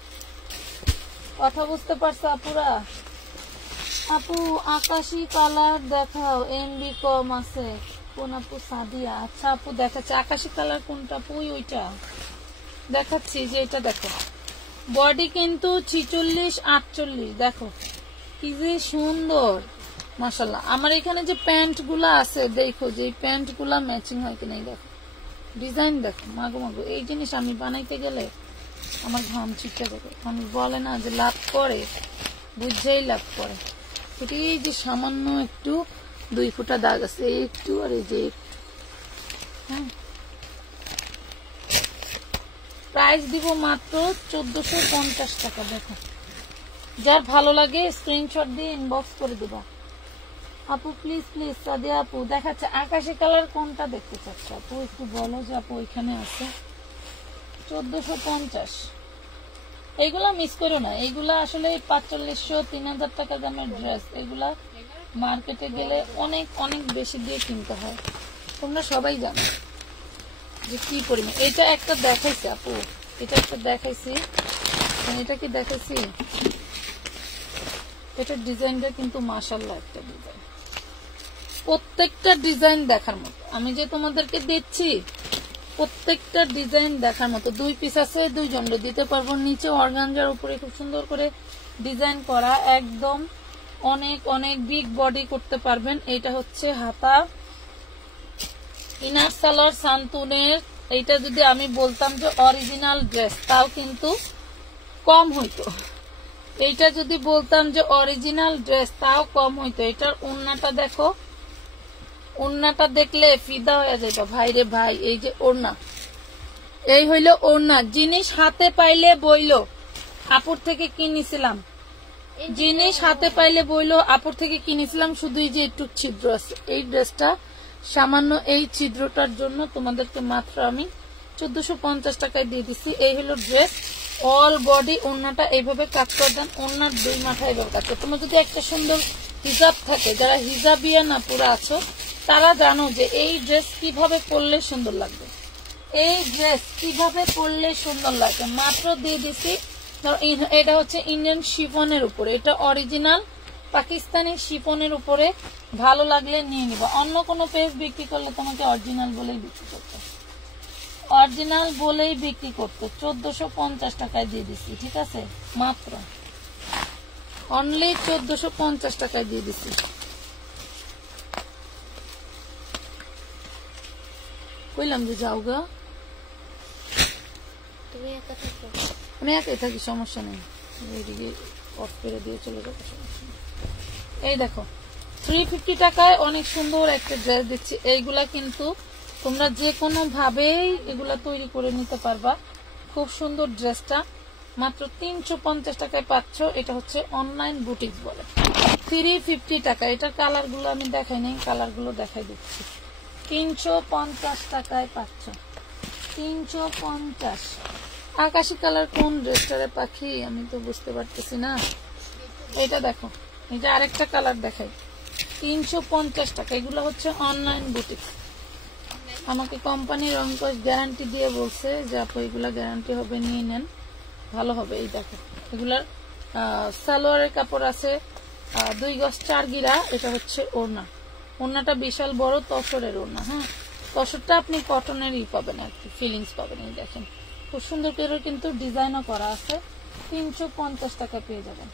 কথা বুঝতে পারছো আপুরা? আপু আকাশি কালার দেখাও, এমবি কম আছে। কোন আপু? সাদিয়া। আচ্ছা আপু দেখাচ্ছে আকাশি কালার কোনটা আপু? ওইটা দেখাচ্ছি, যে এটা দেখো, বডি কিন্তু 46 48। দেখো কি যে সুন্দর, মাশাআল্লাহ। আমার এখানে যে প্যান্ট গুলা আছে দেখো, যে প্যান্ট গুলা ম্যাচিং হয় কিনা। দেখো ডিজাইন দেখো, মাগো মাগো। এই জিনিস আমি বানাইতে গেলে আমার ঘাম ছিটে যাবে। আমি বলে না যে লাভ করে, বুঝেই লাভ করে। এই যে সামান্য একটু 2 ফুটা দাগ আছে, একটু, আর এই যে হ্যাঁ। প্রাইস দিব মাত্র 1450 টাকা। দেখো, যার ভালো লাগে স্ক্রিনশট দিয়ে ইনবক্স করে দেবা। আপু প্লিজ প্লিজ, সাদিয়া আপু দেখাচ্ছে আকাশি কালার কোনটা দেখতে চাচ্ছ আপু? একটু বলো যে আপু ওইখানে আছে। 1450। এইগুলা মিস করো না, এইগুলা আসলে 4500 3000 টাকা দামের ড্রেস। এগুলা মার্কেটে গেলে অনেক অনেক বেশি দিয়ে কিনতে হয়, তোমরা সবাই জানো যে কি পরিমাণ। এটা একটা দেখাইছি আপু, এটা একটা দেখাইছি, এটা কি দেখাইছি? এটার ডিজাইনটা কিন্তু মাশাআল্লাহ একটা ডিজাইন। প্রত্যেকটা ডিজাইন দেখার মতো, আমি যে তোমাদেরকে দিচ্ছি প্রত্যেকটা ডিজাইন দেখার মতো। 2 পিস আছে, 2 জন দিতে পারবো। নিচে অর্গানজার উপরে খুব সুন্দর করে ডিজাইন করা, একদম অনেক অনেক বিগ বডি করতে পারবেন। এটা হচ্ছে হাতা, ইনার সালোয়ার সান্তুনের। এইটা যদি আমি বলতাম যে অরিজিনাল ড্রেস, তাও কিন্তু কম হইতো। এইটা যদি বলতাম যে অরিজিনাল ড্রেস, তাও কম হইতো। এটার ওড়নাটা দেখো, ওড়নাটা দেখলে ফিদা হয়ে যেত ভাই রে ভাই। এই যে ওড়না, এই হইলো ওড়না। জিনিস হাতে পাইলে বইলো আপুর থেকে কিনেছিলাম, জিনিস হাতে পাইলে বইলো আপুর থেকে কিনেছিলাম। শুধু এই যে একটু ছিদ্র আছে, এই ড্রেসটা সামান্য এই ছিদ্রটার জন্য তোমাদেরকে মাত্র আমি 1450 টাকায় দিয়ে দিচ্ছি। এই হলো ড্রেস, অল বডি। ওড়নাটা এইভাবে কাজ করে দেন, ওড়নার 2 মাথা এইভাবে কাজ করে। তোমার যদি একটা সুন্দর হিজাব থাকে, যারা হিজাবিয়া না পুরা আছো, তারা জানো যে এই ড্রেস কিভাবে পরলে সুন্দর লাগবে, এই ড্রেস কিভাবে পরলে সুন্দর লাগে। মাত্র দিয়ে দিছি, এটা হচ্ছে ইন্ডিয়ান শিফনের উপরে, এটা অরিজিনাল পাকিস্তানি শিফনের উপরে। ভালো লাগলে নিয়ে নিবা। অন্য কোনো পেজ বিক্রি করলে তোমাকে অরিজিনাল বলেই বিক্রি করতে, অরিজিনাল বলেই বিক্রি করতে। 1450 টাকায় দিয়ে দিচ্ছি, ঠিক আছে? মাত্র অনলি 1450 টাকায় দিয়ে দিচ্ছি। কইলাম যে যাও গা, তুমি একা থাকো। আমি একাই থাকি, সমস্যা নেই। এদিকে অফ করে দিয়ে চলে যাবো, সমস্যা নেই। এই দেখো 350 টাকায় অনেক সুন্দর একটা ড্রেস দিচ্ছি। এইগুলা কিন্তু তোমরা যে কোনো ভাবেই এগুলা তৈরি করে নিতে পারবা। খুব সুন্দর ড্রেসটা মাত্র 350 টাকায় পাচ্ছ। এটা হচ্ছে অনলাইন বুটিক্স বলে। 350 টাকা। এটার কালার গুলো আমি দেখাই নাই, কালার গুলো দেখাই দিচ্ছি। 350 টাকায় পাচ্ছ, 350। আকাশি কালার কোন ড্রেসটারে পাখি আমি তো বুঝতে পারতেছি না। এটা দেখো, এই যে আরেকটা কালার দেখাই, 350 টাকা। এগুলো হচ্ছে অনলাইন বুটিক। আমাকে কোম্পানির রংকশ গ্যারান্টি দিয়ে বলছে যে আপু এগুলা গ্যারান্টি হবে, নিয়ে নেন, ভালো হবে। এই দেখো এগুলার সালোয়ারের কাপড় আছে 2 গজ 4 গিরা। এটা হচ্ছে ওড়না, ওড়নাটা বিশাল বড় তসরের ওড়না। হ্যাঁ, তসরটা আপনি কটনেরই পাবেন আর কি, ফিলিংস পাবেন। এই দেখেন খুব সুন্দর করে কিন্তু ডিজাইনও করা আছে। 350 টাকা পেয়ে যাবেন,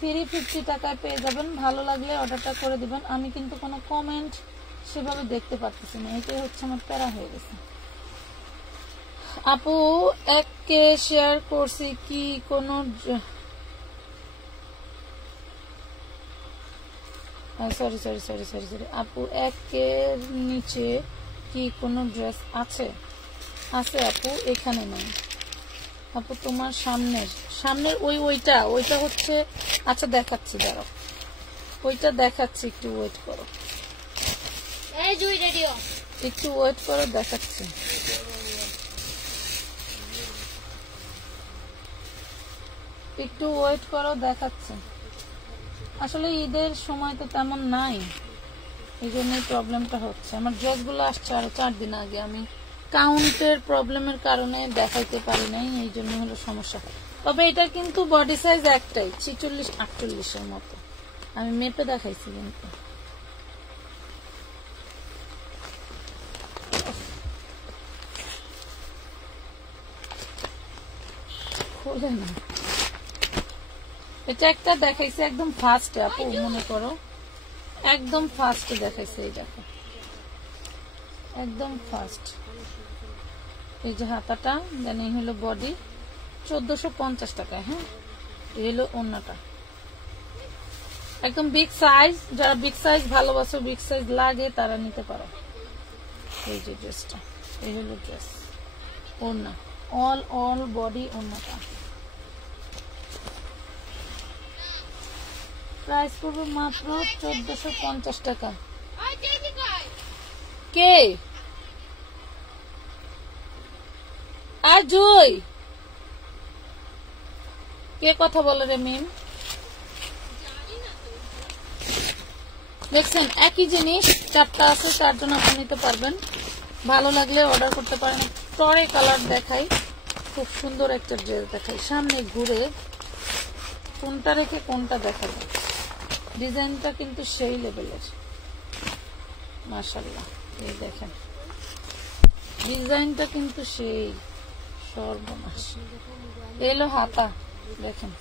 350 টাকায় পেয়ে যাবেন। ভালো লাগলে অর্ডারটা করে দিবেন। আমি কিন্তু কোনো কমেন্ট সেভাবে দেখতে পাচ্ছি না, এটাই হচ্ছে আমার প্যারা হয়ে গেছে। আপু এককে শেয়ার করছি কি কোনো sorry sorry sorry sorry sorry আপু একের নিচে কি কোনো ড্রেস আছে? আছে আপু, এখানে নেই আপু, তোমার সামনের ওইটা হচ্ছে। আচ্ছা দেখাচ্ছি, দাঁড়াও, ওইটা দেখাচ্ছি, একটু ওয়েট করো, একটু ওয়েট করো, দেখাচ্ছি। একটু ওয়েট করো, দেখাচ্ছি। আসলে ঈদের সময় তো তেমন নাই, এই জন্যই প্রবলেমটা হচ্ছে। আমার ড্রেসগুলো আসছে আরো 4 দিন আগে, আমি কাউন্টের প্রবলেমের কারণে দেখাইতে পারি নাই, এই জন্য হলো সমস্যা। তবে এটা কিন্তু বডি সাইজ একটাই, 46-48 মতো। আমি মেপে দেখাইছি কিন্তু। খোলে না, এটা একটা দেখাইছে একদম ফার্স্ট আপু, মনে করো একদম ফার্স্ট দেখাইছে। এই দেখো একদম ফার্স্ট। এই যে হাতাটা, দেন এই হলো বডি, 1450 টাকায়। হ্যাঁ, এই হলো ওড়নাটা, একদম বিগ সাইজ। যারা বিগ সাইজ ভালোবাসো, বিগ সাইজ লাগে, তারা নিতে পারো। এই যে ড্রেসটা, এই হলো ড্রেস, ওড়না, অল বডি ওড়নাটা। প্রাইস পড়বে মাত্র 1450 টাকা। কে আর জয় কে কথা বলে রে মিম? দেখছেন একই জিনিস 4টা আছে, 4 জন আপনি নিতে পারবেন। ভালো লাগলে অর্ডার করতে পারেন। টরে কালার দেখাই, খুব সুন্দর একটা ড্রেস দেখাই। সামনে ঘুরে কোনটা রেখে কোনটা দেখাবো। ডিজাইনটা কিন্তু সেই লেভেলের, মাশাআল্লাহ। এই দেখেন ডিজাইনটা কিন্তু সেই সর্বনাশ। এলো হাতা, দেখেন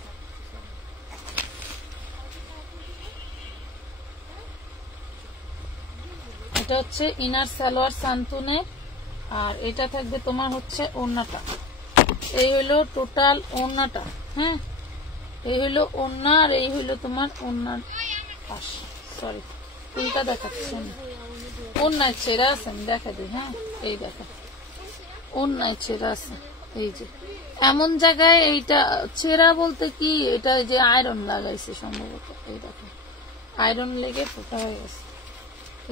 এটা হচ্ছে ইনার সালোয়ার সান্তুনের, আর এটা থাকবে তোমার হচ্ছে ওড়নাটা। এই হলো টোটাল ওড়নাটা। হ্যাঁ, এই হলো ওড়না, আর এই হলো তোমার ওড়নার পাশ। সরি, উল্টা দেখাচ্ছি আমি। ওড়নায় ছেঁড়া আছে, আমি দেখা দিই। হ্যাঁ, এই দেখো ওড়নায় ছেঁড়া আছে। এই যে এমন জায়গায়, এইটা ছেঁড়া বলতে কি, এটা যে আয়রন লাগাইছে সম্ভবত। এই দেখো আয়রন লেগে ফোটা হয়ে গেছে।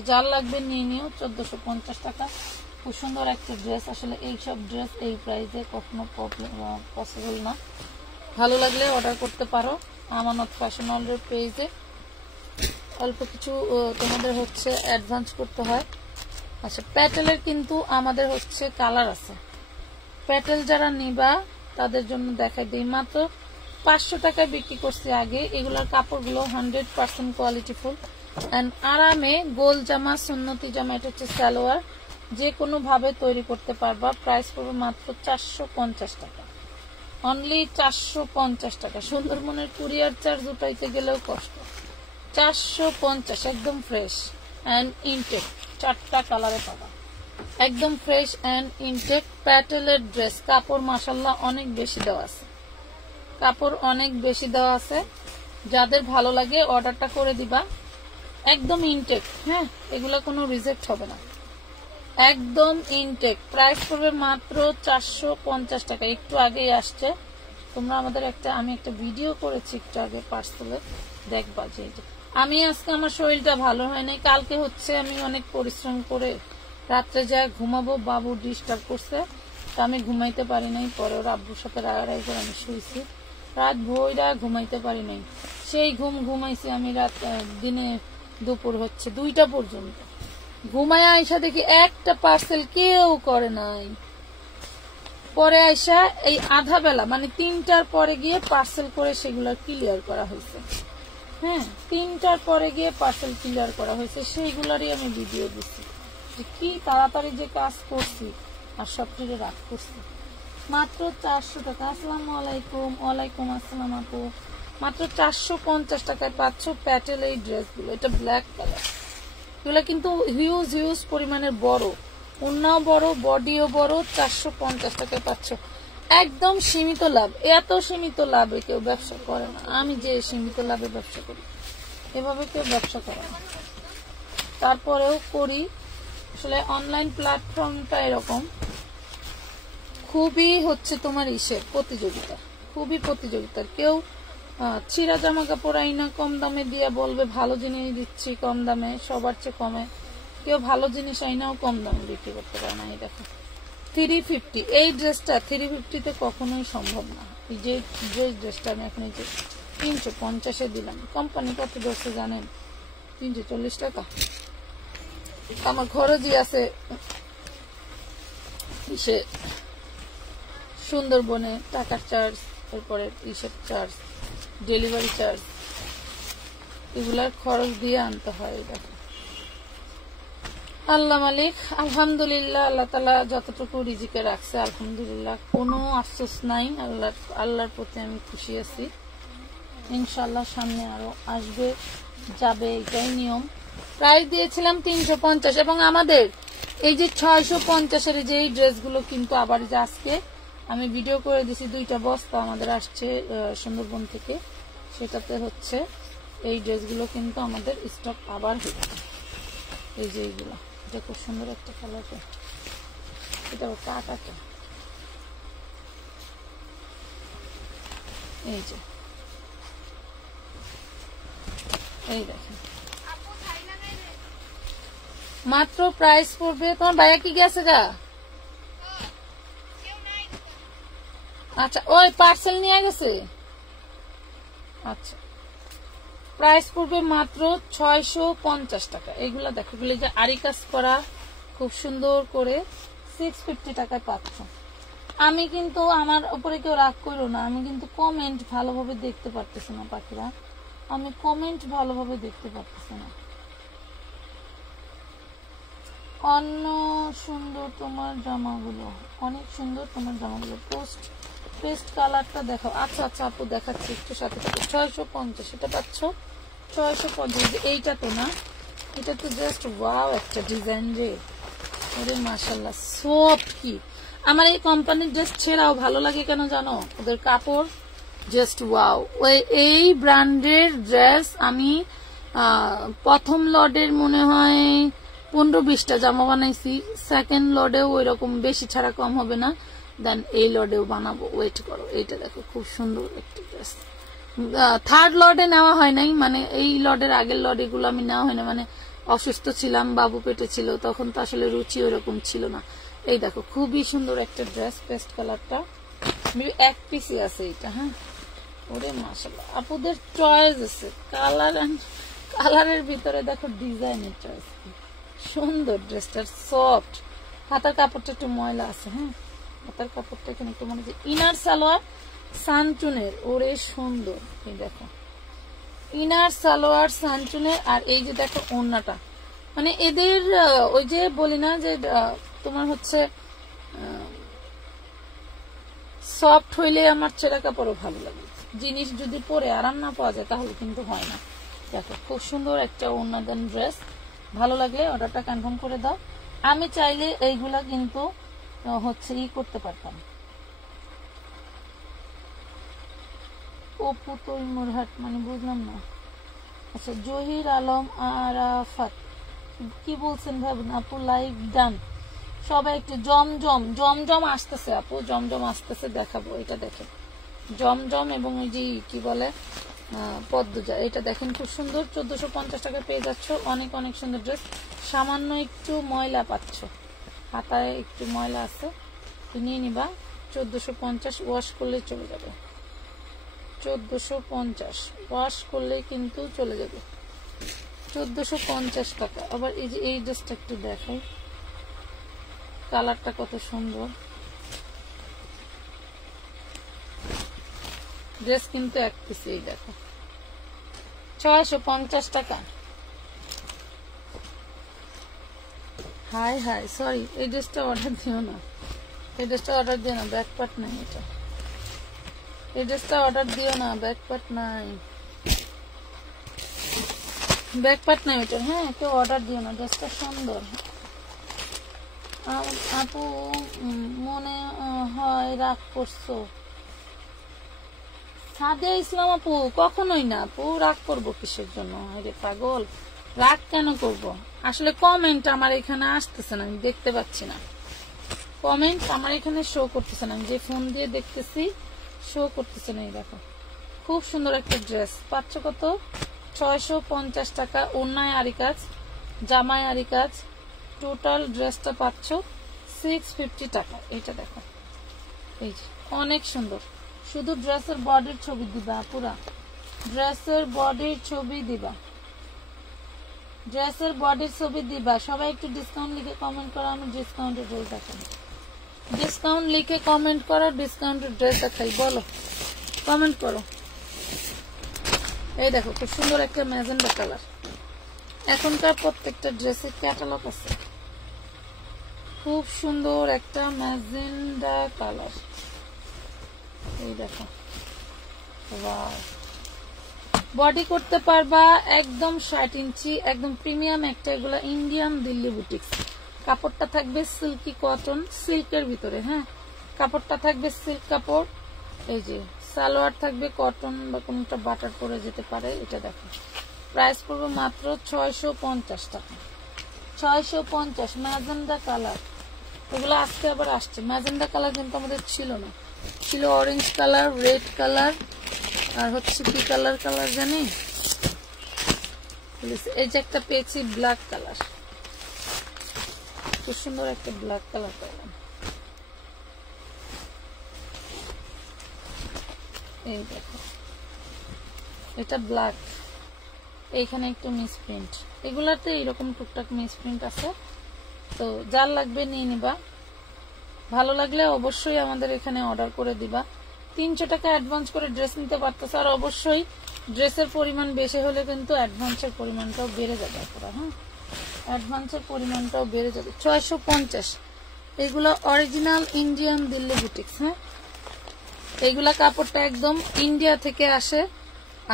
যার লাগবে নিয়ে নিও, 1450 টাকা। খুব সুন্দর একটা ড্রেস। আসলে এইসব ড্রেস এই প্রাইসে কখনো পসিবল না। ভালো লাগলে অর্ডার করতে পারো আমানত ফ্যাশন হলের পেজে। অল্প কিছু তোমাদের হচ্ছে অ্যাডভান্স করতে হয়। আচ্ছা, প্যাটেলের কিন্তু আমাদের হচ্ছে কালার আছে। প্যাটেল যারা নিবা তাদের জন্য দেখাই দিই, মাত্র 500 টাকায় বিক্রি করছি আগে। এগুলোর কাপড়গুলো 100% কোয়ালিটিফুল এন্ড আরামে গোল জামা, সুন্নতি জামা, এটা হচ্ছে সালোয়ার, যে কোনো ভাবে তৈরি করতে পারবা। প্রাইস পড়বে মাত্র 450 টাকা, অনলি 450 টাকা। সুন্দরবনের কুরিয়ার চার্জ উঠাইতে গেলেও কষ্ট। 450, একদম ফ্রেশ এন্ড ইনটেক, 4টা কালারে পাবা, একদম ফ্রেশ এন্ড ইনটেক। প্যাটেলের ড্রেস, কাপড় মাশাআল্লাহ অনেক বেশি দেওয়া আছে, কাপড় অনেক বেশি দেওয়া আছে। যাদের ভালো লাগে অর্ডারটা করে দিবা, একদম ইনটেক। হ্যাঁ, এগুলো কোনো রিজেক্ট হবে না, একদম ইনটেক। প্রাইস পড়বে মাত্র 450 টাকা। একটু আগেই আসছে, তোমরা আমাদের আমি একটা ভিডিও করেছি একটু আগে পার্সেলের, দেখবা যে আমি আজকে আমার শরীরটা ভালো হয় নাই। কালকে হচ্ছে আমি অনেক পরিশ্রম করে রাত্রে যায় ঘুমাবো, বাবু ডিস্টার্ব করছে, তা আমি ঘুমাইতে পারি নাই। পরে ওর আব্বুর সাথে রাগারাগি করে আমি শুয়েছি, রাত ভোররা ঘুমাইতে পারি নাই। সেই ঘুমাইছি আমি রাত দিনে দুপুর হচ্ছে 2টা পর্যন্ত। ঘুমায় আইসা দেখি একটা পার্সেল কেউ করে নাই। পরে আইসা এই আধা বেলা মানে 3টার পরে গিয়ে পার্সেল করে সেগুলো ক্লিয়ার করা হয়েছে। হ্যাঁ, 3টার পরে গিয়ে পার্সেল ক্লিয়ার করা হয়েছে, সেইগুলারই আমি ভিডিও দিচ্ছি যে কি তাড়াতাড়ি যে কাজ করছি আর সবকিছু রাগ করছি। মাত্র 400 টাকা। আসসালামু আলাইকুম। ওয়ালাইকুম আসসালাম আপু। মাত্র 450 টাকায় পাচ্ছ প্যাটেল এই ড্রেসগুলো। এটা ব্ল্যাক কালার, এগুলো কিন্তু হিউজ হিউজ পরিমাণের বড়, ওন্নাও বড়, বডিও বড়। 450 টাকায় পাচ্ছ, একদম সীমিত লাভ। এত সীমিত লাভে কেউ ব্যবসা করে না। আমি যে সীমিত লাভে ব্যবসা করি, এভাবে কেউ ব্যবসা করে না। তারপরেও করি, আসলে অনলাইন প্ল্যাটফর্মটা এরকম, খুবই হচ্ছে তোমার প্রতিযোগিতা, খুবই প্রতিযোগিতার। কেউ ছিঁড়া জামা কাপড় আইনা কম দামে দিয়ে বলবে ভালো জিনিস দিচ্ছি কম দামে, সবার চেয়ে কমে। কেউ ভালো জিনিস আইনাও কম দামে বিক্রি করতে পারে না। এই দেখো 350, এই ড্রেসটা 350-তে কখনোই সম্ভব না। এই যে ড্রেসটা আমি এখন 350-এ দিলাম, কোম্পানি কত ধরছে জানেন? 340 টাকা। আমার খরচই আছে সুন্দরবনে টাকার চার্জ, তারপরে চার্জ, ডেলিভারি চার্জ, এগুলার খরচ দিয়ে আনতে হয়। দেখো আল্লাহ মালিক, আলহামদুলিল্লাহ, আল্লাহ তাআলা যতটুকু রিজিকে রাখছে আলহামদুলিল্লাহ, কোনো আফসোস নাই। আল্লাহর প্রতি আমি খুশি আছি। ইনশাআল্লাহ সামনে আরো আসবে যাবে, এটাই নিয়ম। প্রাইস দিয়েছিলাম 350, এবং আমাদের এই যে 650-এর যে এই ড্রেসগুলো কিন্তু আবার যে আজকে আমি ভিডিও করে দিছি, 2টা বস্তা আমাদের আসছে সুন্দরবন থেকে, সেটাতে হচ্ছে এই ড্রেসগুলো কিন্তু আমাদের স্টক আবার হচ্ছে। এই যে এইগুলো, এটা খুব সুন্দর একটা কালার, এটা কাটাকে, এই যে এই দেখেন, মাত্র প্রাইস পড়বে। তোমার ভাইয়া কি গেছে গা? আচ্ছা, ওই পার্সেল নিয়ে গেছে। আচ্ছা, প্রাইস পড়বে মাত্র 650 টাকা। এগুলা দেখো, এগুলো যে আরি কাজ করা খুব সুন্দর করে 650 টাকায় পাচ্ছ। আমি কিন্তু, আমার উপরে কেউ রাগ করো না, আমি কিন্তু কমেন্ট ভালোভাবে দেখতে পারতেছি না পাখিরা, আমি কমেন্ট ভালোভাবে দেখতে পারতেছি না। অন্য সুন্দর তোমার জামাগুলো, অনেক সুন্দর তোমার জামাগুলো। পেস্ট কালারটা দেখো। আচ্ছা আচ্ছা আপু দেখাচ্ছি একটু সাথে সাথে। 650, এটা পাচ্ছ 650। এইটা তো না, এটা তো জাস্ট ওয়াও একটা ডিজাইন রে, ওরে মাশাআল্লাহ। সফট কি আমার এই কোম্পানির ড্রেস ছেড়াও ভালো লাগে কেন জানো? ওদের কাপড় জাস্ট ওয়াও। এই ব্র্যান্ডের ড্রেস আমি প্রথম লটের মনে হয় 15-20টা জামা বানাইছি, সেকেন্ড লডেও ওই রকম বেশি ছাড়া কম হবে না, দেন এই লডেও বানাবো, ওয়েট করো। এইটা দেখো খুব সুন্দর একটা ড্রেস। থার্ড লডে নেওয়া হয় নাই, মানে এই লডের আগের লড এগুলো আমি নেওয়া হয় না, মানে অসুস্থ ছিলাম, বাবু পেটে ছিল, তখন তো আসলে রুচি ওরকম ছিল না। এই দেখো খুবই সুন্দর একটা ড্রেস, পেস্ট কালারটা, এক পিসই আছে এটা। হ্যাঁ, ওরে মাশাআল্লাহ, আপুদের চয়েস আছে, কালারের ভিতরে দেখো ডিজাইনের চয়েস, সুন্দর ড্রেসটার সফট। হাতার কাপড়টা একটু ময়লা আছে, হ্যাঁ হাতার কাপড়টা এখানে একটু মনে হচ্ছে। ইনার সালোয়ার সানচুনের, ওরে সুন্দর। এই দেখো ইনার সালোয়ার সানচুনের, আর এই যে দেখো ওড়নাটা, মানে এদের ওই যে বলি না যে তোমার হচ্ছে সফট হইলে আমার ছেঁড়া কাপড়ও ভালো লাগে। জিনিস যদি পরে আরাম না পাওয়া যায় তাহলে কিন্তু হয় না। দেখো খুব সুন্দর একটা ওড়নাদান ড্রেস, ভালো লাগলে অর্ডারটা কনফার্ম করে দাও। আমি চাইলে এইগুলা কিন্তু হচ্ছে করতে পারতাম। অপু তৈমুরহাট মানে বুঝলাম না। আচ্ছা জহির আলম আরাফাত কি বলছেন ভাবুন আপু, লাইক ডান। সবাই একটু জমজম জমজম আসতেছে আপু, জমজম আসতেছে, দেখাবো। এটা দেখেন জমজম এবং ওই যে কি বলে পদ্মজা, এটা দেখেন খুব সুন্দর। 1450 টাকা পেয়ে যাচ্ছ, অনেক অনেক সুন্দর ড্রেস। সামান্য একটু ময়লা পাচ্ছ, হাতায় একটু ময়লা আছে, নিয়ে নিবা। 1450 ওয়াশ করলে চলে যাবে, 1450 ওয়াশ করলেই কিন্তু চলে যাবে। 1450 টাকা। আবার এই যে এই ড্রেসটা একটু দেখাই, কালারটা কত সুন্দর। ড্রেস কিন্তু এক পিস, এই দেখো 650 টাকা। হাই হাই সরি, এই ড্রেসটা অর্ডার দিও না, এই ড্রেসটা অর্ডার দিও না, ব্যাক পার্ট নাই এটা। এই ড্রেসটা অর্ডার দিও না, ব্যাক পার্ট নাই, ব্যাক পার্ট নাই ওটা। হ্যাঁ কেউ অর্ডার দিও না, ড্রেসটা সুন্দর। আপু মনে হয় রাগ করছো। সাদিয়া ইসলাম আপু কখনোই না আপু, রাগ করবো কিসের জন্য? আরে পাগল, রাগ কেন করব? আসলে কমেন্ট আমার এখানে আসতেছে না, আমি দেখতে পাচ্ছি না কমেন্ট, আমার এখানে শো করতেছে না। আমি যে ফোন দিয়ে দেখতেছি শো করতেছে না। এই দেখো খুব সুন্দর একটা ড্রেস পাচ্ছ, কত? 650 টাকা। ওড়নায় আরি কাজ, জামায় আরি কাজ, টোটাল ড্রেসটা পাচ্ছ 650 টাকা। এটা দেখো এই যে অনেক সুন্দর। শুধু ড্রেসের বডির ছবি দিবা পুরা, ড্রেসের বডির ছবি দিবা, ড্রেসের বডির ছবি দিবা। সবাই একটু ডিসকাউন্ট লিখে কমেন্ট করো, আমি ডিসকাউন্টের ড্রেস দেখাই। ডিসকাউন্ট লিখে কমেন্ট করো, ডিসকাউন্টের ড্রেস দেখাই, বলো কমেন্ট করো। এই দেখো খুব সুন্দর একটা ম্যাজেন্ডা কালার। এখনকার প্রত্যেকটা ড্রেসের ক্যাটালগ আছে। খুব সুন্দর একটা ম্যাজেন্ডা কালার, এই দেখো। বডি করতে পারবা একদম 60 ইঞ্চি, একদম প্রিমিয়াম একটা। এগুলা ইন্ডিয়ান দিল্লি বুটিক্স। কাপড়টা থাকবে সিল্কি কটন, সিল্কের ভিতরে। হ্যাঁ কাপড়টা থাকবে সিল্ক কাপড়। এই যে সালোয়ার থাকবে কটন বা কোনটা বাটার পরে যেতে পারে। এটা দেখো প্রাইস পড়বে মাত্র 650 টাকা। 650। ম্যাজেন্ডা কালার, এগুলো আজকে আবার আসছে। ম্যাজেন্ডা কালার কিন্তু আমাদের ছিল না, ছিল অরেঞ্জ কালার, রেড কালার, আর হচ্ছে কি কালার জানি, এই যে একটা পেয়েছি ব্ল্যাক কালার, খুব সুন্দর একটা ব্ল্যাক কালার পেলাম। এই দেখো এটা ব্ল্যাক, এইখানে একটু মিসপ্রিন্ট। এগুলাতে এরকম টুকটাক মিসপ্রিন্ট আছে, তো যার লাগবে নিয়ে নিবা। ভালো লাগলে অবশ্যই আমাদের এখানে অর্ডার করে দিবা। 300 টাকা অ্যাডভান্স করে ড্রেস নিতে পারতেছে, আর অবশ্যই ড্রেসের পরিমাণ বেশি হলে কিন্তু অ্যাডভান্সের পরিমাণটাও বেড়ে যাবে পুরো। হ্যাঁ অ্যাডভান্সের পরিমাণটাও বেড়ে যাবে। 650। এগুলো অরিজিনাল ইন্ডিয়ান দিল্লি বুটিক্স। হ্যাঁ এগুলা কাপড়টা একদম ইন্ডিয়া থেকে আসে,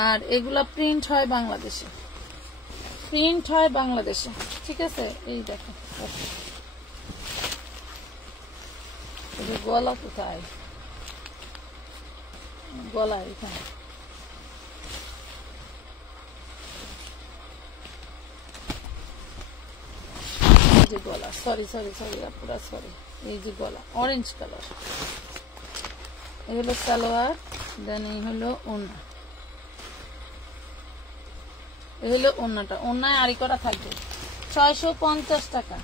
আর এগুলা প্রিন্ট হয় বাংলাদেশে, প্রিন্ট হয় বাংলাদেশে। ঠিক আছে এই দেখো গলা কোথায়, গলা এখানে। এই যে গলা, সরি সরি সরি আপুরা সরি, এই যে গলা অরেঞ্জ কালার। এই হলো সালোয়ার, দেন এই হলো ওড়না, এই হলো ওড়নাটা। ওড়নায় আড়ি করা থাকবে। 650 টাকা,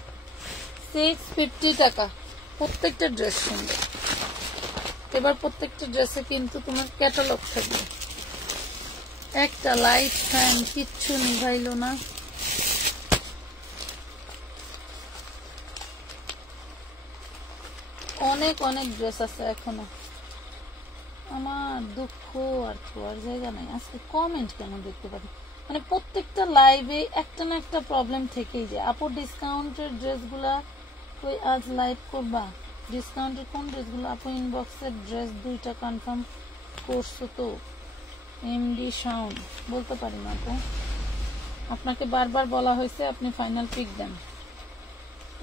650 টাকা। প্রত্যেকটা ড্রেস সুন্দর। এবার প্রত্যেকটা ড্রেসে কিন্তু তোমার ক্যাটালগ থাকবে। একটা লাইট ফ্যান কিচ্ছু নিভাইলো না। অনেক অনেক ড্রেস আছে এখনো। আমার দুঃখ আর ছোঁয়ার জায়গা নাই। আজকে কমেন্ট কেন দেখতে পারি, মানে প্রত্যেকটা লাইভে একটা না একটা প্রবলেম থেকেই যায়। আপু ডিসকাউন্টের ড্রেসগুলা কই, আজ লাইভ করবা? ডিসকাউন্টের কোন ড্রেসগুলো আপু? ইনবক্সের ড্রেস 2টা কনফার্ম করছো তো? এমডি সাউন্ড বলতে পারি না আপু, আপনাকে বারবার বলা হয়েছে আপনি ফাইনাল পিক দেন।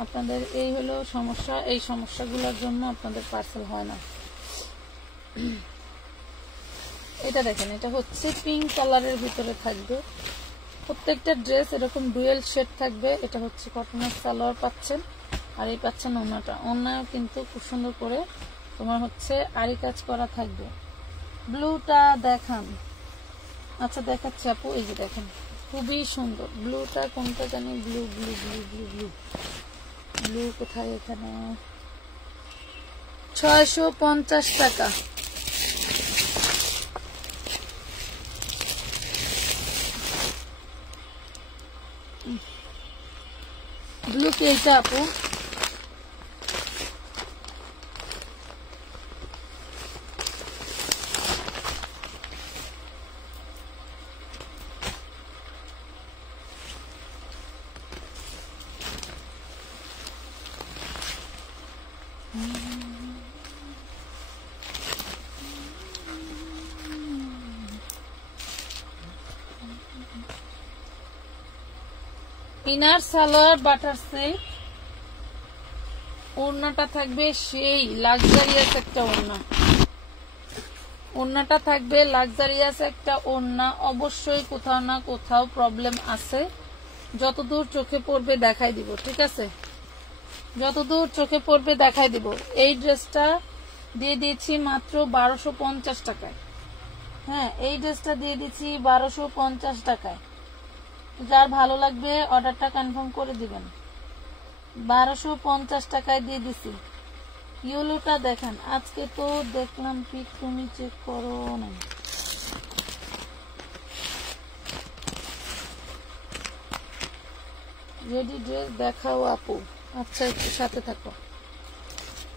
আপনাদের এই হলো সমস্যা, এই সমস্যাগুলোর জন্য আপনাদের পার্সেল হয় না। এটা দেখেন, এটা হচ্ছে পিঙ্ক কালারের ভিতরে থাকবে। প্রত্যেকটা ড্রেস এরকম ডুয়েল শেড থাকবে। এটা হচ্ছে কটনের সালোয়ার পাচ্ছেন, আর এই পাচ্ছেন ওড়নাটা। ওড়নাও কিন্তু খুব সুন্দর করে তোমার হচ্ছে আরি কাজ করা থাকবে। ব্লুটা দেখান। আচ্ছা দেখাচ্ছি আপু, এই যে দেখেন খুবই সুন্দর ব্লুটা। কোনটা জানি, blue blue blue blue blue blue কোথায়? এখানে 650 টাকা। ব্লু কি এইটা আপু? ইনার সালোয়ার বাটার সিল্ক, ওড়নাটা থাকবে সেই লাক্সারিয়াস একটা ওড়না। ওড়নাটা থাকবে লাক্সারিয়াস একটা ওড়না। অবশ্যই কোথাও না কোথাও প্রবলেম আছে, যতদূর চোখে পড়বে দেখাই দিব, ঠিক আছে? যতদূর চোখে পড়বে দেখাই দিব। এই ড্রেসটা দিয়ে দিয়েছি মাত্র 1250 টাকায়। হ্যাঁ, এই ড্রেসটা দিয়ে দিচ্ছি 1250 টাকায়। যার ভালো লাগবে অর্ডারটা কনফার্ম করে দিবেন। 1250 টাকায় দিয়ে দিছি। ইয়েলোটা দেখেন, আজকে তো দেখলাম পিক, তুমি চেক করো না। রেডি ড্রেস দেখাও আপু। আচ্ছা একটু সাথে থাকো,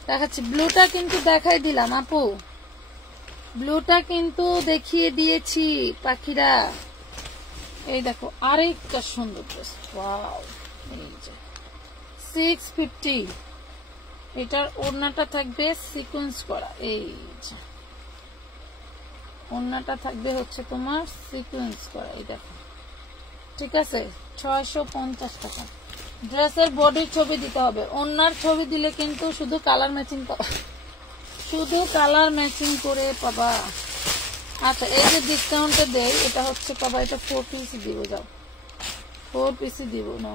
দেখাচ্ছি। ব্লুটা কিন্তু দেখাই দিলাম আপু, ব্লুটা কিন্তু দেখিয়ে দিয়েছি পাখিরা। এই দেখো আরেকটা সুন্দর ড্রেস, ওয়াও। এই যে 650, এটার ওড়নাটা থাকবে সিকোয়েন্স করা। এই যে ওড়নাটা থাকবে হচ্ছে তোমার সিকোয়েন্স করা। এই দেখো, ঠিক আছে? 650 টাকা। ড্রেসের বডির ছবি দিতে হবে, ওড়নার ছবি দিলে কিন্তু শুধু কালার ম্যাচিং পাবা, শুধু কালার ম্যাচিং করে পাবা। আচ্ছা, এই যে ডিসকাউন্টে দেয় এটা হচ্ছে পাবা, এটা 4 পিস দিব। যাও 4 পিসই দিব, না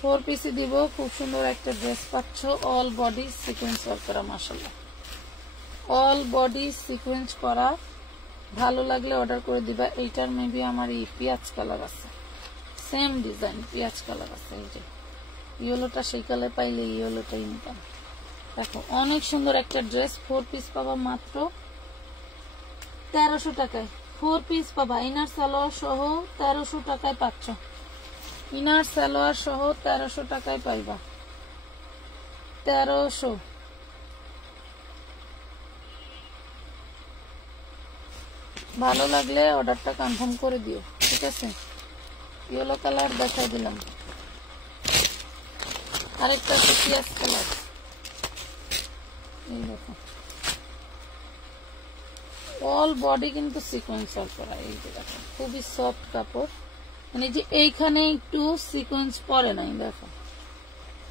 4 পিসই দিব। খুব সুন্দর একটা ড্রেস পাচ্ছ, অল বডি সিকোয়েন্স করা। মাশাআল্লাহ, অল বডি সিকোয়েন্স করা। ভালো লাগলে অর্ডার করে দিবা। এইটার মেবি আমার এই পেঁয়াজ কালার আছে, সেম ডিজাইন পেঁয়াজ কালার আছে। এই যে ইয়েলোটা সেই কালার পাইলে ইয়েলোটাই নিতাম। দেখো অনেক সুন্দর একটা ড্রেস, 4 পিস পাবা মাত্র 1300 টাকায়। 4 পিস পাবা, ইনার সালোয়ার সহ 1300 টাকায় পাচ্ছ। ইনার সালোয়ার সহ 1300 টাকায় পাইবা। 1300। ভালো লাগলে অর্ডারটা কনফার্ম করে দিও, ঠিক আছে? ইয়েলো কালার দেখাই দিলাম, আরেকটা পেঁয়াজ কালার। এই দেখো অল বডি কিন্তু সিকোয়েন্সার করা। এই যে দেখো খুবই সফট কাপড়, মানে যে এইখানে একটু সিকোয়েন্স পরে নাই, দেখো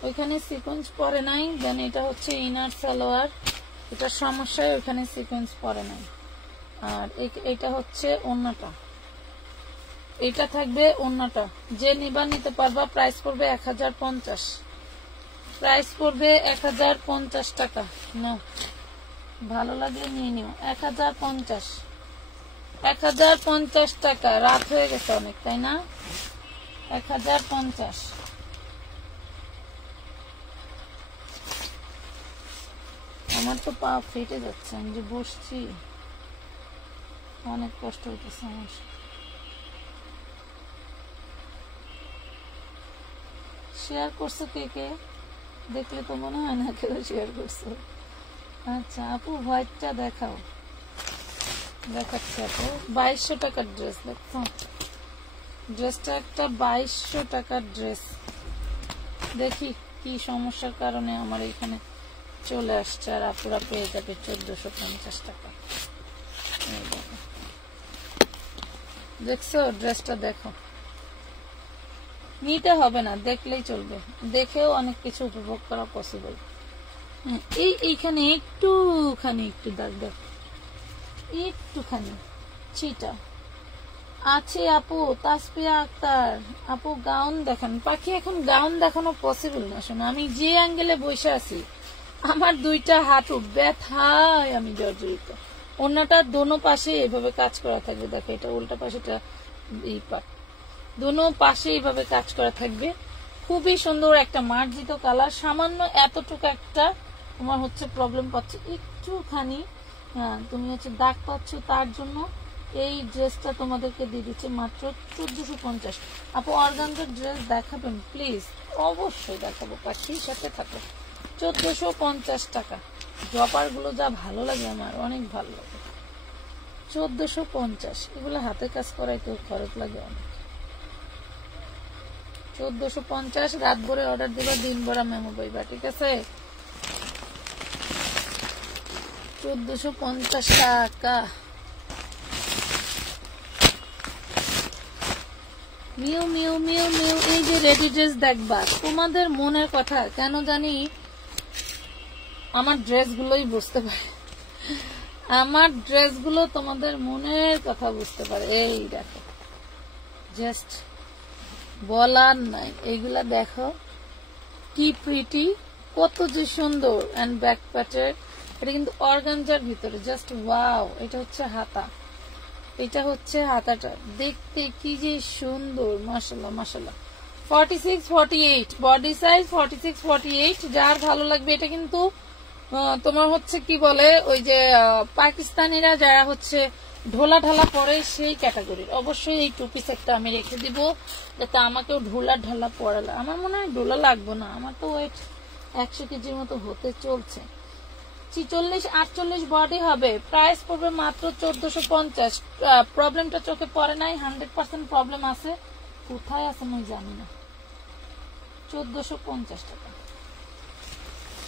ওইখানে সিকোয়েন্স পরে নাই। দেন এটা হচ্ছে ইনার সালোয়ার, এটা সমস্যায় ওইখানে সিকোয়েন্স পরে নাই। আর এটা হচ্ছে ওড়নাটা, এটা থাকবে ওড়নাটা। যে নিবা নিতে পারবা। প্রাইস পড়বে 1050, প্রাইস পড়বে 1050 টাকা। না ভালো লাগলে নিয়ে নিও। 1050, 1050 টাকা। রাত হয়ে গেছে অনেক, তাই না? 1050। আমার তো পা ফেটে যাচ্ছে, আমি যে বসছি। অনেক কষ্ট হইতেছে আমার। শেয়ার করছো কে কে? দেখলে তো মনে হয় না কেউ শেয়ার করছো। আচ্ছা আপু হোয়াইটটা দেখাও। দেখাচ্ছে আপু 2200 টাকার ড্রেস। দেখছো ড্রেসটা একটা 2200 টাকার ড্রেস। দেখি কি সমস্যার কারণে আমার এখানে চলে আসছে, আর আপুরা পেয়ে যাবে 1450 টাকা। দেখছো ড্রেসটা দেখো, নিতে হবে না, দেখলেই চলবে, দেখেও অনেক কিছু উপভোগ করা পসিবল। এইখানে একটুখানি একটু দাগ দেখো, একটুখানি চিটা আছে আপু। তাসফিয়া আক্তার আপু গাউন দেখান। পাখি এখন গাউন দেখানো পসিবল না, শোনো আমি যে অ্যাঙ্গেলে বসে আছি আমার দুইটা হাঁটু ব্যথায় আমি জর্জরিত। অন্যটা দোনো পাশে এভাবে কাজ করা থাকবে, দেখো এটা উল্টা পাশেটা এই পাট, দোনো পাশে এইভাবে কাজ করা থাকবে। খুবই সুন্দর একটা মার্জিত কালার। সামান্য এতটুকু একটা তোমার হচ্ছে প্রবলেম পাচ্ছ একটুখানি, হ্যাঁ তুমি হচ্ছে দাগ পাচ্ছ, তার জন্য এই ড্রেসটা তোমাদেরকে দিয়ে দিচ্ছে মাত্র 1450। আপু অর্গানজার ড্রেস দেখাবেন প্লিজ? অবশ্যই দেখাবো, পাখির সাথে থাকো। 1450 টাকা। ড্রপার গুলো যা ভালো লাগে আমার, অনেক ভালো লাগে। 1450, এগুলো হাতে কাজ করাইতে খরচ লাগে অনেক। 1450, রাত ভরে অর্ডার দিবা, দিন ভরা মেমো পাইবা, ঠিক আছে? 1450 টাকা। মিউ মিউ মিউ মিউ, এই যে রেডি ড্রেস দেখবা, তোমাদের মনের কথা কেন জানি আমার ড্রেসগুলোই বুঝতে পারে, আমার ড্রেসগুলো তোমাদের মনের কথা বুঝতে পারে। এই দেখো জাস্ট বলার নাই, এইগুলা দেখো কি প্রিটি, কত যে সুন্দর। এন্ড ব্যাক প্যাটার, এটা কিন্তু অর্গানজার ভিতরে, জাস্ট ওয়াও। এটা হচ্ছে হাতা, এটা হচ্ছে হাতাটা, দেখতে কি যে সুন্দর, মাশাআল্লাহ মাশাআল্লাহ। 46 48 বডি সাইজ, 46 48, যার ভালো লাগবে। এটা কিন্তু তোমার হচ্ছে কি বলে, ওই যে পাকিস্তানিরা যারা হচ্ছে ঢোলা ঢালা পরে সেই ক্যাটাগরির। অবশ্যই এই টু পিস একটা আমি রেখে দিব, যাতে আমাকেও ঢোলা ঢালা পরালে, আমার মনে হয় ঢোলা লাগবে না, আমার তো ওয়েট 100 কেজির মতো হতে চলছে। 46 48 বডি হবে, প্রাইস পড়বে মাত্র 1450। প্রবলেমটা চোখে পড়ে নাই, 100% প্রবলেম আছে, কোথায় আছে আমি জানি না। 1450 টাকা,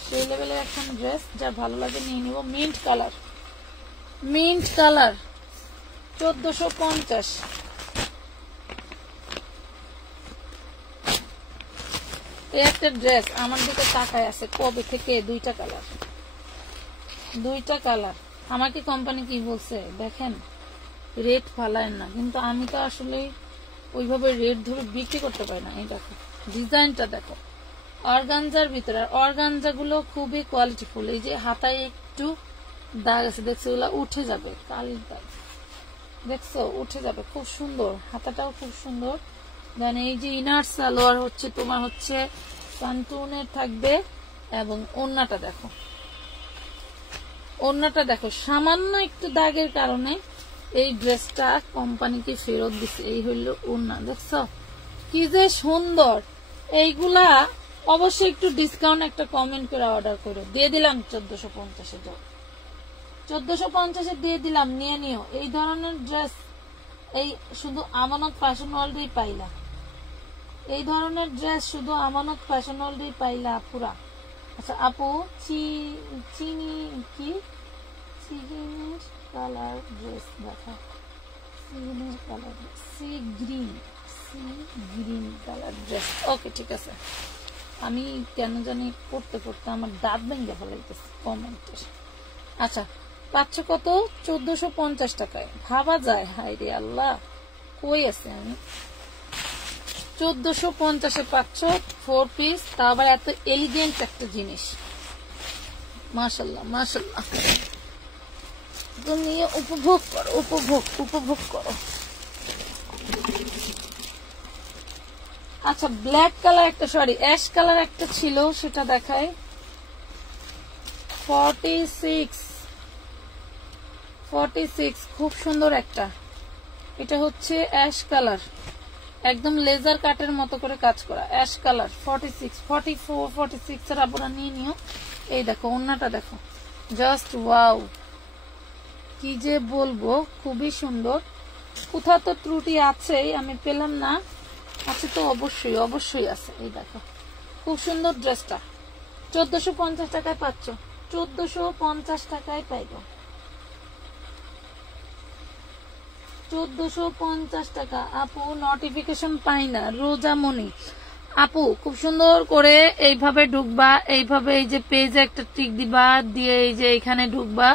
সেই লেভেলের একটা ড্রেস, যা ভালো লাগে নিয়ে নিব। Mint colour, mint colour 1450। এই একটা ড্রেস আমার দিকে তাকায় আছে কবে থেকে, দুইটা কালার, দুইটা কালার। আমাকে কোম্পানি কি বলছে দেখেন, রেট ফালায় না, কিন্তু আমি তো আসলে ওইভাবে রেট ধরে বিক্রি করতে পারি না। এই দেখো ডিজাইনটা দেখো, অর্গানজার ভিতরে, আর অর্গানজা গুলো খুবই কোয়ালিটিফুল। এই যে হাতায় একটু দাগ আছে, দেখছো, ওগুলা উঠে যাবে, কালির দাগ দেখছো উঠে যাবে, খুব সুন্দর, হাতাটাও খুব সুন্দর। মানে এই যে ইনার সালোয়ার হচ্ছে তোমার হচ্ছে সানটুনের থাকবে, এবং ওড়নাটা দেখো, ওড়নাটা দেখো, সামান্য একটু দাগের কারণে এই ড্রেসটা কোম্পানিকে ফেরত দিচ্ছে। এই হইল ওড়না, দেখছো কি যে সুন্দর। এইগুলা অবশ্যই একটু ডিসকাউন্ট একটা কমেন্ট করে অর্ডার করো, দিয়ে দিলাম 1450-এ, 1450-এ দিয়ে দিলাম, নিয়ে নিও। এই ধরনের ড্রেস এই শুধু আমানত ফ্যাশন ওয়ার্ল্ডেই পাইলা, এই ধরনের ড্রেস শুধু আমানত ফ্যাশন ওয়ার্ল্ডেই পাইলা পুরা। আচ্ছা আপু চিনি কি সিগিনের কালার ড্রেস দেখা, সিগিনের colour, sea green colour dress, okay ঠিক আছে। আমি কেন জানি পড়তে পড়তে আমার দাঁত ভেঙে ফেলাইতেছে কমেন্টের। আচ্ছা পাচ্ছ কত? 1450 টাকায়, ভাবা যায়, হাই রে আল্লাহ, কই আছে আমি। 1450-এ পাচ্ছ 4 পিস, তা আবার এত এলিগেন্ট একটা জিনিস, মাশাআল্লাহ মাশাআল্লাহ। তুমি উপভোগ করো, উপভোগ করো। আচ্ছা ব্ল্যাক কালার একটা, সরি অ্যাশ কালার একটা ছিল, সেটা দেখায়। 46 খুব সুন্দর একটা, এটা হচ্ছে অ্যাশ কালার, একদম লেজার কাটের মতো করে কাজ করা অ্যাশ কালার। 46 44 46 এর আপনারা নিয়ে নিও। এই দেখো ওন্নাটা দেখো, জাস্ট ওয়াও, কি যে বলবো, খুবই সুন্দর। কোথাও তো ত্রুটি আছে, আমি পেলাম না, আছে তো অবশ্যই অবশ্যই আছে। এই দেখো খুব সুন্দর ড্রেসটা 1450 টাকায় পাচ্ছ, 1450 টাকায় পাইব, 1450 টাকা। আপু নোটিফিকেশন পাই না, রোজামণি আপু খুব সুন্দর করে এইভাবে ঢুকবা, এইভাবে এই যে পেজে একটা টিক দিবা, দিয়ে এই যে এখানে ঢুকবা,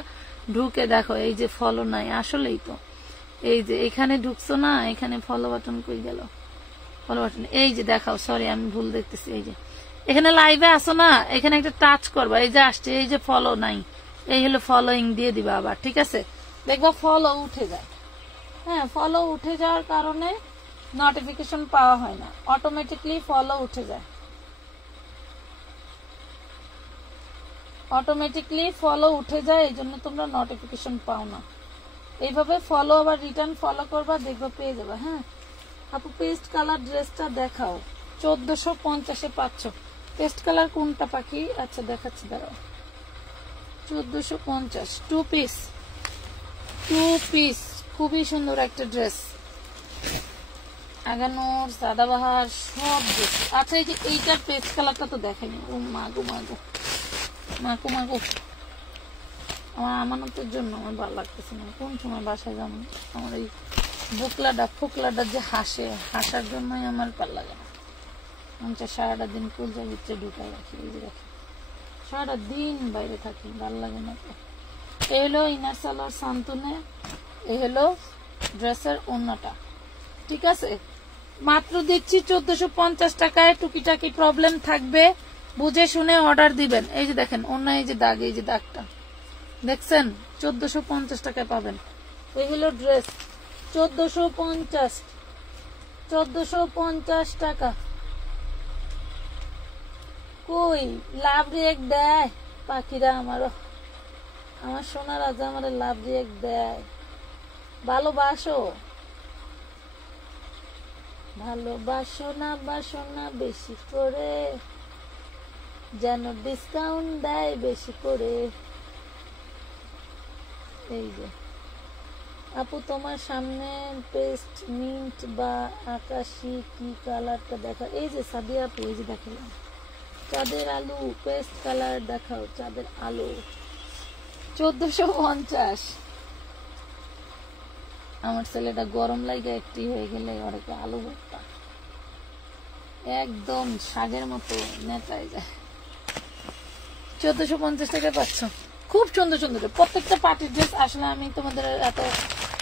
ঢুকে দেখো এই যে ফলো নাই, আসলেই তো এই যে এখানে ঢুকছো না, এখানে ফলো বাটন কই গেল, ফলো বাটন এই যে দেখাও, সরি আমি ভুল দেখতেছি, এই যে এখানে লাইভে আসো না, এখানে একটা টাচ করবা, এই যে আসছে, এই যে ফলো নাই, এই হলো ফলোইং দিয়ে দিবা আবার, ঠিক আছে? দেখবা ফলো উঠে যায়। হ্যাঁ, ফলো উঠে যাওয়ার কারণে নোটিফিকেশন পাওয়া হয় না, অটোমেটিকলি ফলো উঠে যায়, অটোমেটিকলি ফলো উঠে যায়, এই জন্য তোমরা নোটিফিকেশন পাও না। এইভাবে ফলো আবার রিটার্ন ফলো করবা, দেখবা পেয়ে যাবা। হ্যাঁ আপু পেস্ট কালার ড্রেসটা দেখাও, 1450-এ পাচ্ছ। পেস্ট কালার কোনটা পাখি? আচ্ছা দেখাচ্ছি, দাঁড়াও। 1450 টু পিস, খুবই সুন্দর একটা ড্রেস, আগানোর সাদাবাহার সব ড্রেস। আচ্ছা এই যে এইটার পেস্ট কালারটা তো দেখেনি, ও মাগো মাগো মাগো মাগো, আমার আমানতের জন্য আমার ভালো লাগতেছে না, কোন সময় বাসায় যাবো, আমার এই ফোকলাটা যে হাসার জন্যই আমার ভালো লাগে না, সারাটা দিন কুলজা ভিতরে ঢুকাই রাখি, এই যে রাখি, সারাটা দিন বাইরে থাকি, ভালো লাগে না। এ হলো ইনার সালোয়ার শান্তনে, এ হলো ড্রেসের ওন্নাটা, ঠিক আছে? মাত্র দিচ্ছি 1450 টাকায়। টুকিটাকি প্রবলেম থাকবে, বুঝে শুনে অর্ডার দিবেন। এই যে দেখেন ওন্না, এই যে দাগ, এই যে দাগটা দেখছেন, 1450 টাকায় পাবেন। এই হলো ড্রেস, 1450 টাকা। কই লাভ রিয়েক্ট দেয় পাখিরা, আমার সোনা রাজা আমার লাভ রিয়েক্ট দেয়। ভালোবাসো না বাসো না বেশি করে, যেন ডিসকাউন্ট দেয় বেশি করে। এই যে আপু তোমার সামনে পেস্ট মিন্ট বা আকাশি কি কালারটা দেখা, এই যে সাদিয়া আপু, এই যে দেখালাম চাঁদের আলু পেস্ট কালার দেখাও, চাঁদের আলু 1450। আমার ছেলেটা গরম লাগে একটি হয়ে গেলে ওরকে আলু ভর্তা একদম শাকের মতো নেতায় যায়। 1450 টাকা পাচ্ছ, খুব সুন্দর সুন্দর প্রত্যেকটা পার্টির ড্রেস। আসলে আমি তোমাদের এত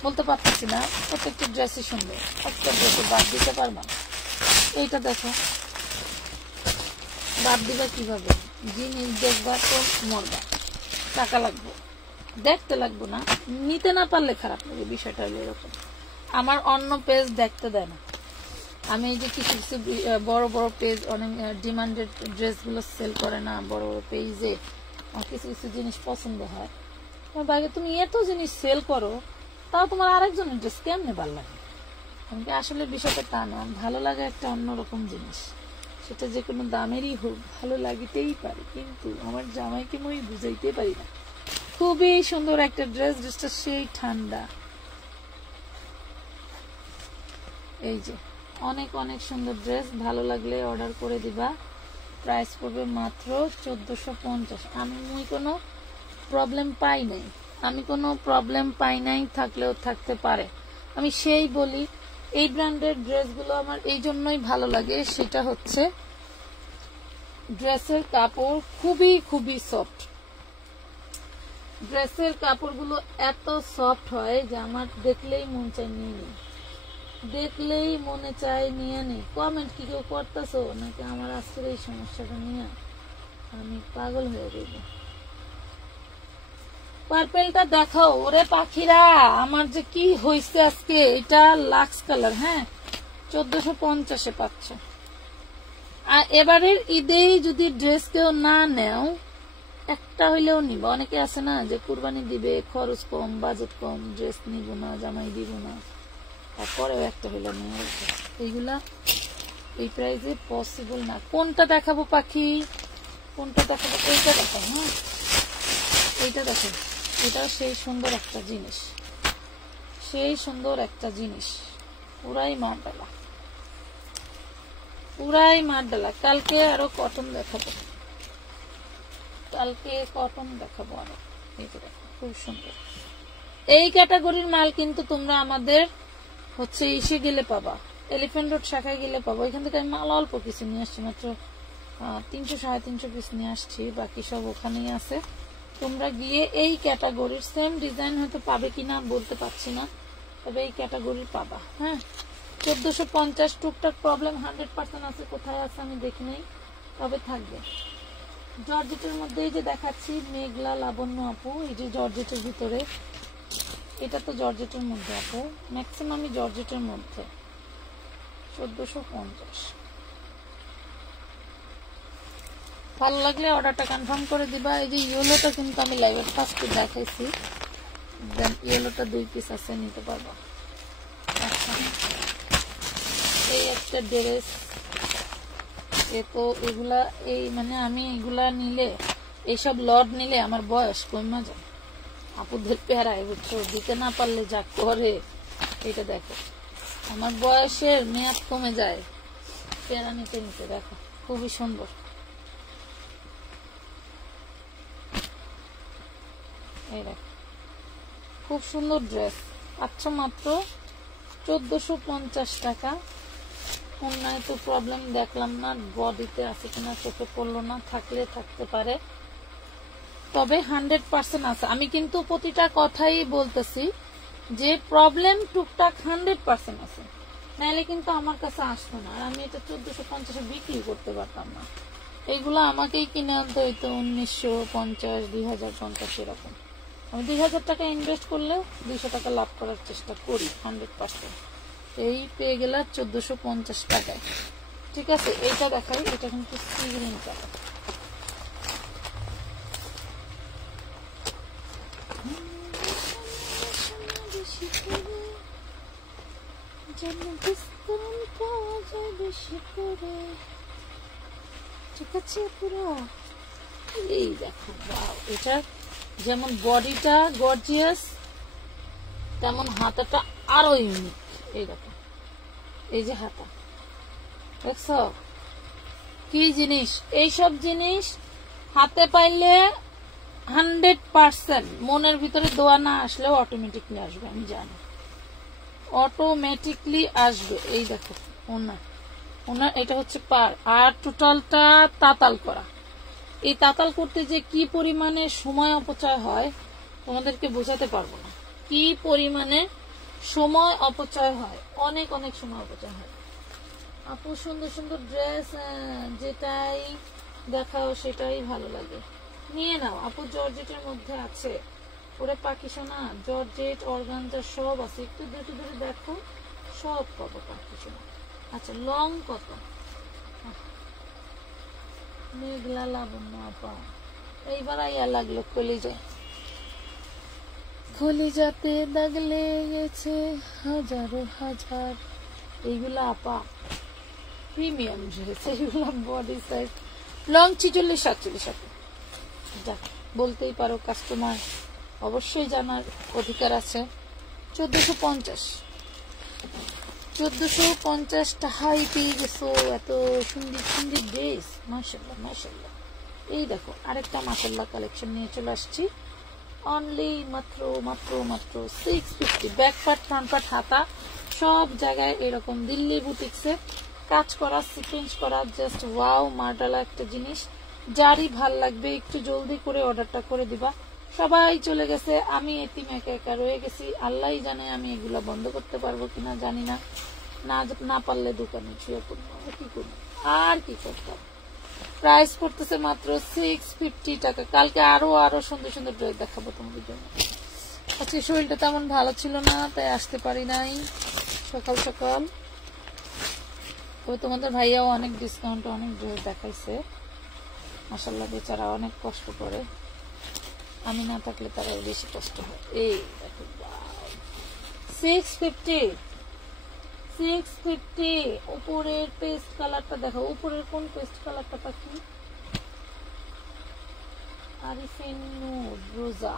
বলতে পারতেছি না, প্রত্যেকটা ড্রেসই সুন্দর, একটা ড্রেসে বাদ দিতে পারবা। এইটা দেখো, বাদ দিবা কিভাবে? জিনিস দেখবা তো মরবা, টাকা লাগবে, দেখতে লাগবো না, নিতে না পারলে খারাপ লাগে, বিষয়টা হলো এরকম। আমার অন্য পেজ দেখতে দেয় না, আমি এই যে কিছু কিছু বড় বড় পেজ অনেক ডিমান্ডেড ড্রেস গুলো সেল করে না, বড় বড় পেজে কিছু কিছু জিনিস পছন্দ হয়, তোমার বাইরে তুমি এত জিনিস সেল করো, তাও তোমার আরেকজনের ড্রেস কেমনে ভালো লাগে? আমাকে আসলে বিষয়টা তা না, ভালো লাগে একটা অন্যরকম জিনিস, সেটা যে কোনো দামেরই হোক ভালো লাগিতেই পারে, কিন্তু আমার জামাইকে মই বুঝাইতে পারি না। খুবই সুন্দর একটা ড্রেস, ড্রেসটা সেই ঠান্ডা, এই যে অনেক অনেক সুন্দর ড্রেস, ভালো লাগলে অর্ডার করে দিবা। প্রাইস পড়বে মাত্র 1450। আমি কোনো প্রবলেম পাই নাই, থাকলেও থাকতে পারে। আমি সেই বলি এই ব্র্যান্ডের ড্রেসগুলো আমার এই জন্যই ভালো লাগে, সেটা হচ্ছে ড্রেসের কাপড় খুবই খুবই সফট, ড্রেসের কাপড়গুলো এত সফট হয় যে আমার দেখলেই মন চায় নিয়ে নিই, দেখলেই মনে চায় নিয়ে নেই। কমেন্ট কি কেউ করতেছো নাকি আমার আজকের এই সমস্যাটা নিয়ে আমি পাগল হয়ে যাইব। পার্পেলটা দেখাও, ওরে পাখিরা আমার যে কি হয়েছে আজকে। এটা লাক্স কালার, হ্যাঁ 1450-এ পাচ্ছ। আর এবারের ঈদেই যদি ড্রেস কেউ না নেও একটা হইলেও নিবা। অনেকে আছে না যে কুরবানি দিবে, খরচ কম, বাজেট কম, ড্রেস নিব না, জামাই দিব না, তারপরেও একটা হইলেও নিয়ে আসবে। এইগুলা এই প্রাইসে পসিবল না। কোনটা দেখাবো পাখি, কোনটা দেখাবো? এইটা দেখাবো। হ্যাঁ, এইটা দেখো, এটা সেই সুন্দর একটা জিনিস, সেই সুন্দর একটা জিনিস, পুরাই মারডালা, পুরাই মারডালা। কালকে আরো কটন দেখাবো, কালকে কটন দেখাবো আরো। এই যে দেখো, খুব সুন্দর। এই ক্যাটাগরির মাল কিন্তু তোমরা আমাদের হচ্ছে ইসে গেলে পাবা, এলিফ্যান্ট রোড শাখায় গেলে পাবো। এখান থেকে আমি মাল অল্প কিছু নিয়ে আসছি, মাত্র 300-350 পিস নিয়ে আসছি, বাকি সব ওখানেই আছে। তোমরা গিয়ে এই ক্যাটাগরির সেম ডিজাইন হয়তো পাবে কিনা বলতে পারছি না, তবে এই ক্যাটাগরির পাবা। হ্যাঁ, 1450। টুকটাক প্রবলেম 100% আছে, কোথায় আছে আমি দেখি নাই, তবে থাকবে। জর্জেটের মধ্যে এই যে দেখাচ্ছি মেঘলা লাবণ্য আপু, এই যে জর্জেটের ভিতরে, এটা তো জর্জেটের মধ্যে আপু, ম্যাক্সিমামই জর্জেটের মধ্যে। 1450। ভালো লাগলে অর্ডারটা কনফার্ম করে দিবা। এই যে ইয়েলোটা কিন্তু আমি লাইভে ফার্স্টে দেখাইছি, দেন ইয়েলোটা 2 পিস আছে, নিতে পারবা। আচ্ছা, এই একটা ড্রেস, এ তো এগুলা এই মানে আমি এগুলা নিলে, এইসব লট নিলে আমার বয়স কমে যায়। আপুদের পেয়ারায় বুঝছো, দিতে না পারলে যা করে। এটা দেখো, আমার বয়সের মেয়াদ কমে যায় পেয়ারা নিতে নিতে। দেখো, খুবই সুন্দর। এই দেখো, খুব সুন্দর ড্রেস। আচ্ছা, মাত্র 1450 টাকা। অন্যায় তো প্রবলেম দেখলাম না, বডিতে আছে কিনা চোখে পড়লো না, থাকলে থাকতে পারে, তবে 100% আছে। আমি কিন্তু প্রতিটা কথাই বলতেছি যে প্রবলেম টুকটাক 100% আছে, নাহলে কিন্তু আমার কাছে আসতো না, আর আমি এটা 1450 বিক্রি করতে পারতাম না। এইগুলো আমাকেই কিনে আনতে হইতো 1950, 2050 এরকম। আমি 2000 টাকা ইনভেস্ট করলে 200 টাকা লাভ করার চেষ্টা করি 100%। এই পেয়ে গেলাম 1450 টাকায়। ঠিক আছে, এইটা দেখাই, এটা কিন্তু সি গ্রিন কালার। ঠিক আছে পুরো। এই দেখো, এটা যেমন বডিটা গর্জিয়াস, তেমন হাতাটা আরো ইউনিক। এই দেখো, এই যে হাতা, দেখছো কি জিনিস? এইসব জিনিস হাতে পাইলে 100% মনের ভিতরে দোয়া না আসলেও অটোমেটিকলি আসবে, আমি জানি অটোমেটিকলি আসবে। এই দেখো ওনার, ওনার এটা হচ্ছে পার, আর টোটালটা তাতাল করা। এই তাতাল করতে যে কি পরিমাণে সময় অপচয় হয় তোমাদেরকে বোঝাতে পারবো না, কি পরিমাণে সময় অপচয় হয়, অনেক অনেক সময় অপচয় হয়। আপু সুন্দর সুন্দর ড্রেস, যেটাই দেখাও সেটাই ভালো লাগে, নিয়ে নাও আপু। জর্জেটের মধ্যে আছে, ওরে পাখি সোনা, জর্জেট অর্গানজা সব আছে, একটু দুটো ধরে দেখো, সব পাবো পাখি সোনা। আচ্ছা, লং কত? মেঘলা লাবণ্য আপা, এইবার আইয়া লাগলো কলিজায়, কলিজাতে দাগ লেগেছে হাজারো হাজার। এইগুলা আপা প্রিমিয়াম ড্রেস, এইগুলা বডি সাইজ লং 46-47 আপা। যাক, বলতেই পারো, কাস্টমার অবশ্যই জানার অধিকার আছে। 1450, 1450 টাকায় পেয়ে গেছো এত সুন্দর সুন্দর ড্রেস। মাশাআল্লাহ মাশাআল্লাহ। এই দেখো, আরেকটা মাশাআল্লাহ কালেকশন নিয়ে চলে আসছি, অনলি মাত্র মাত্র মাত্র 650। ব্যাক পার্ট, ফ্রন্ট পার্ট, হাতা সব জায়গায় এরকম দিল্লি বুটিক্সে কাজ করা, সিকোয়েন্স করা, জাস্ট ওয়াও মার্ডালা একটা জিনিস। যারই ভাল লাগবে একটু জলদি করে অর্ডারটা করে দিবা। সবাই চলে গেছে, আমি এতিম একা একা রয়ে গেছি। আল্লাহ জানে আমি এগুলা বন্ধ করতে পারবো কিনা, জানি না। না পারলে দোকানে ছুঁয়ে পড়বো, কি করবো আর কি করতাম। প্রাইস করতেছে মাত্র 650 টাকা। কালকে আরো আরো সুন্দর সুন্দর ড্রেস দেখাবো তোমাদের জন্য। আচ্ছা, শরীরটা তেমন ভালো ছিল না, তাই আসতে পারি নাই সকাল সকাল। তো তোমাদের ভাইয়াও অনেক ডিসকাউন্ট, অনেক ড্রেস দেখাইছে, মাশাআল্লাহ, বেচারা অনেক কষ্ট করে। আমি না থাকলে তারা বেশি কষ্ট হয়। এই দেখো 650 650। উপরের পেস্ট কালারটা দেখো, উপরের কোন পেস্ট কালারটা পাখি? আরিফিন নূর রোজা।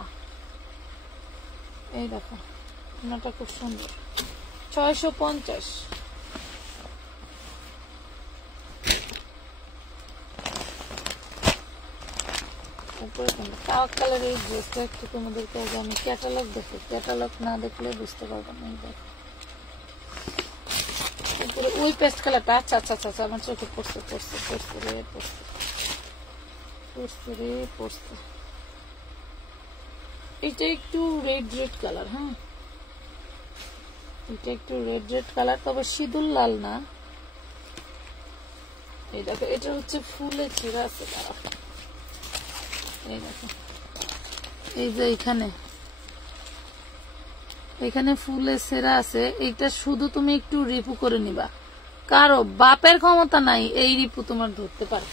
এই দেখো ওনাটা খুব সুন্দর। 650। উপরে কালো কালার এই ড্রেসটা একটু তোমাদেরকে আগে আমি ক্যাটালগ দেখো, ক্যাটালগ না দেখলে বুঝতে পারবো না। এই দেখো উপরে ওই পেস্ট কালারটা। আচ্ছা আচ্ছা আচ্ছা, আমার চোখে পড়ছে পড়ছে পড়ছে রে পড়ছে পড়ছে রে পড়ছে। এটা একটু রেড রেড কালার। হ্যাঁ এটা একটু রেড রেড কালার, তবে সিঁদুর লাল না। এই দেখো এটা হচ্ছে ফুলে ছেঁড়া আছে। তারা এই দেখো, এই যে এখানে ফুলে ছেঁড়া আছে। এইটা শুধু তুমি একটু রিপু করে নিবা, কারো বাপের ক্ষমতা নাই এই রিপু তোমার ধরতে পারে,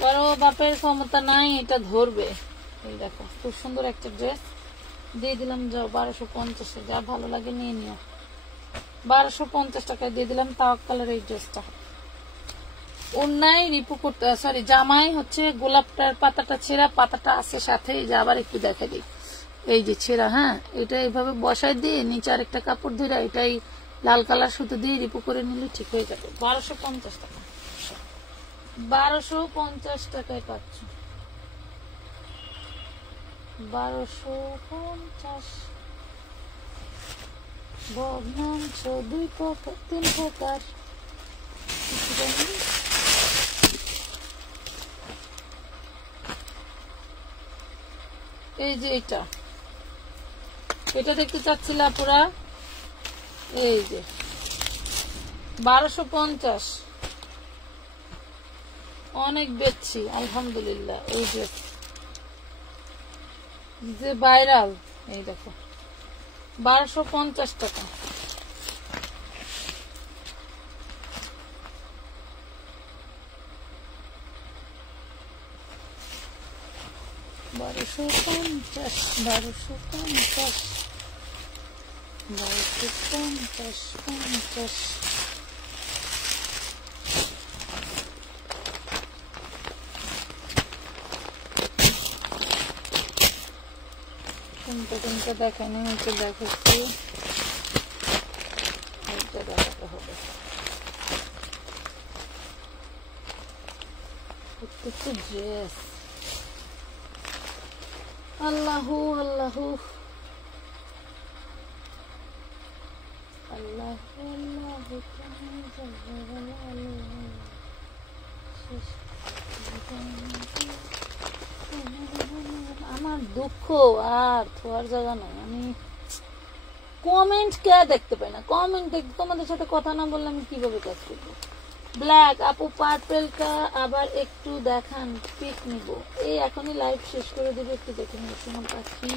কারো বাপের ক্ষমতা নাই এটা ধরবে। এই দেখো খুব সুন্দর একটা ড্রেস দিয়ে দিলাম। যাও 1250, যা ভালো লাগে নিয়ে নিও। 1250 টাকায় দিয়ে দিলাম তাওয়াক্কালের এই ড্রেসটা। অন্যায় রিপু করতে, সরি জামাই হচ্ছে গোলাপটার পাতাটা ছেঁড়া, পাতাটা আছে সাথে। এই যে আবার একটু দেখা দিই, এই যে ছেঁড়া। হ্যাঁ এটা এইভাবে বসাই দিয়ে নিচে আরেকটা কাপড় ধরে এটাই লাল কালার সুতো দিয়ে রিপু করে নিলে ঠিক হয়ে যাবে। 1250 টাকা। 1250 টাকায় পাচ্ছ। 1250। বর্ণাংশ 2 প্রকার 3 প্রকার। এই যে এটা দেখতে চাচ্ছিলাম পুরা। এই যে 1250 অনেক বেচছি আলহামদুলিল্লাহ। এই যে ভাইরাল, এই দেখো 1250 টাকা। বারোশো পঞ্চাশ। কোনটা দেখানি হচ্ছে, দেখাচ্ছি এইটা দেখাতে হবে। প্রত্যেকটা ড্রেস আল্লাহু আল্লাহু আল্লাহ আমার দুঃখ আর থোয়ার জায়গা নাই। আমি কমেন্ট কে দেখতে পাই না, কমেন্ট দেখতে তোমাদের সাথে কথা না বললে আমি কিভাবে কাজ করবো। ব্ল্যাক আপু পার্পেলটা আবার একটু দেখান, পিক নিব। এই এখনই লাইভ শেষ করে দেবো, একটু দেখে নিব। তোমার পাখি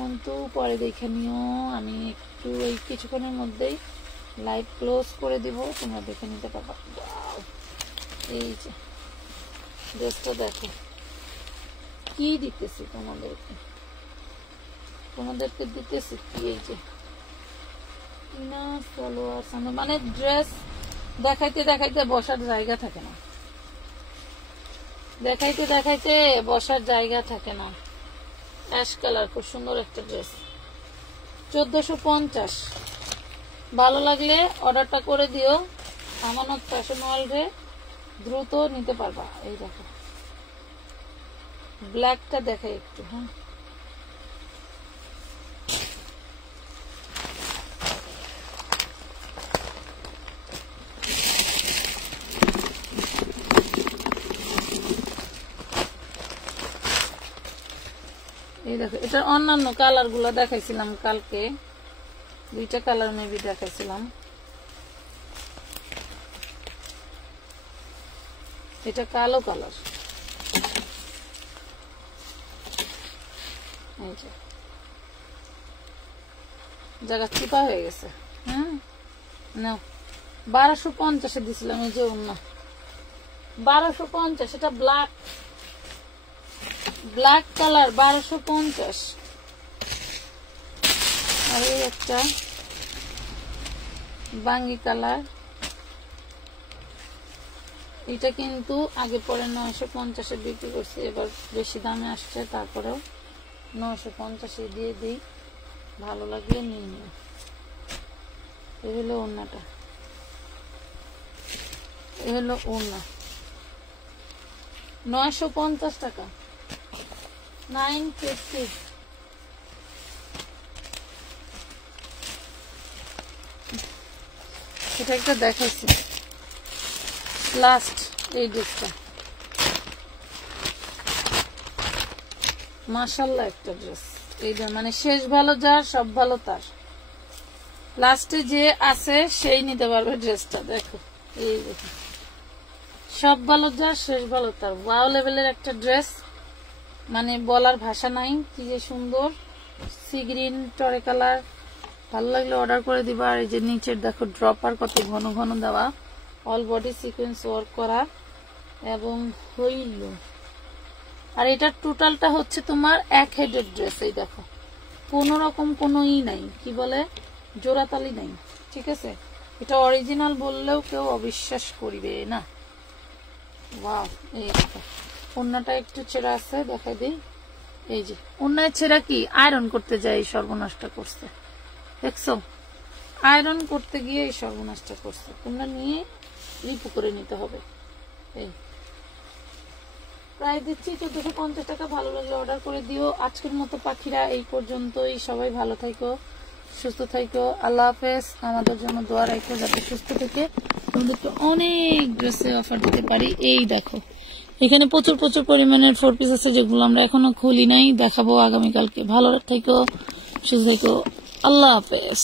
মন্তু পরে দেখে নিও। আমি একটু এই কিছুক্ষণের মধ্যেই লাইভ ক্লোজ করে দিব, তোমরা দেখে নিতে পারবা। এই যে ড্রেসটা দেখো কি দিতেছি তোমাদেরকে দিতেছি কি, এই যে মানে ড্রেস দেখাইতে দেখাইতে বসার জায়গা থাকে না, দেখাইতে বসার জায়গা থাকে না। অ্যাশ কালার খুব সুন্দর একটা ড্রেস। 1450। ভালো লাগলে অর্ডারটা করে দিও। আমানত ফ্যাশন ওয়ার্ল্ডে দ্রুত নিতে পারবা। এই দেখো ব্ল্যাকটা দেখাই একটু। হ্যাঁ এই দেখো এটার অন্যান্য কালার গুলা দেখাইছিলাম কালকে, 2টা কালার মেবি দেখাইছিলাম। এটা কালো কালার। এই যে জায়গা চিপা হয়ে গেছে। হ্যাঁ না 1250 দিছিলাম। এই যে অন্য 1250, এটা ব্ল্যাক ব্ল্যাক কালার 1250। আর এই একটা বাঙ্গি কালার, এটা কিন্তু আগে পরে 950 বিক্রি করছে, এবার বেশি দামে আসছে, তারপরেও 950 দিয়ে দিই, ভালো লাগলে নিয়ে নিও। এই হলো ওড়নাটা, এই হলো ওড়না, 950 টাকা, 950। এটা একটা দেখাচ্ছি লাস্ট, এই ড্রেসটা মাশাআল্লাহ একটা ড্রেস, এই মানে শেষ ভালো যার সব ভালো তার, লাস্টে যে আছে সেই নিতে পারবে ড্রেসটা। দেখো এই দেখো, সব ভালো যার শেষ ভালো তার, ওয়াও লেভেলের একটা ড্রেস, মানে বলার ভাষা নাই, কি যে সুন্দর, সি গ্রিন টরে কালার, ভালো লাগলে অর্ডার করে দিবা। আর এই যে নিচের দেখো ড্রপার কত ঘন ঘন দেওয়া, অল বডি সিকোয়েন্স ওয়ার্ক করা, এবং হইল। আর এটা টোটালটা হচ্ছে তোমার এক হেডের ড্রেস, এই দেখো কোন রকম কোনো নাই, কি বলে জোড়াতালি নাই, ঠিক আছে। এটা অরিজিনাল বললেও কেউ অবিশ্বাস করিবে না। ওয়াও, এই দেখো ওড়নাটা একটু ছেঁড়া আছে, দেখাই দিই, এই যে ওড়নায় ছেঁড়া, কি আয়রন করতে যায় সর্বনাশটা করছে, দেখছো, আয়রন করতে গিয়ে এই সর্বনাশটা করছে, তোমরা নিয়ে রিপু করে নিতে হবে। এই প্রায় দিচ্ছি 1450 টাকা, ভালো লাগলে অর্ডার করে দিও। আজকের মতো পাখিরা এই পর্যন্তই, সবাই ভালো থাকো, সুস্থ থাকো, আল্লাহ হাফেজ। আমাদের জন্য দোয়া রাখো যাতে সুস্থ থেকে তোমাদেরকে অনেক ড্রেসে অফার দিতে পারি। এই দেখো এখানে প্রচুর প্রচুর পরিমাণের 4 পিস আছে, যেগুলো আমরা এখনো খুলি নাই, দেখাবো আগামীকালকে। ভালো থাকো, সুস্থ থাকো, আল্লাহ হাফেজ।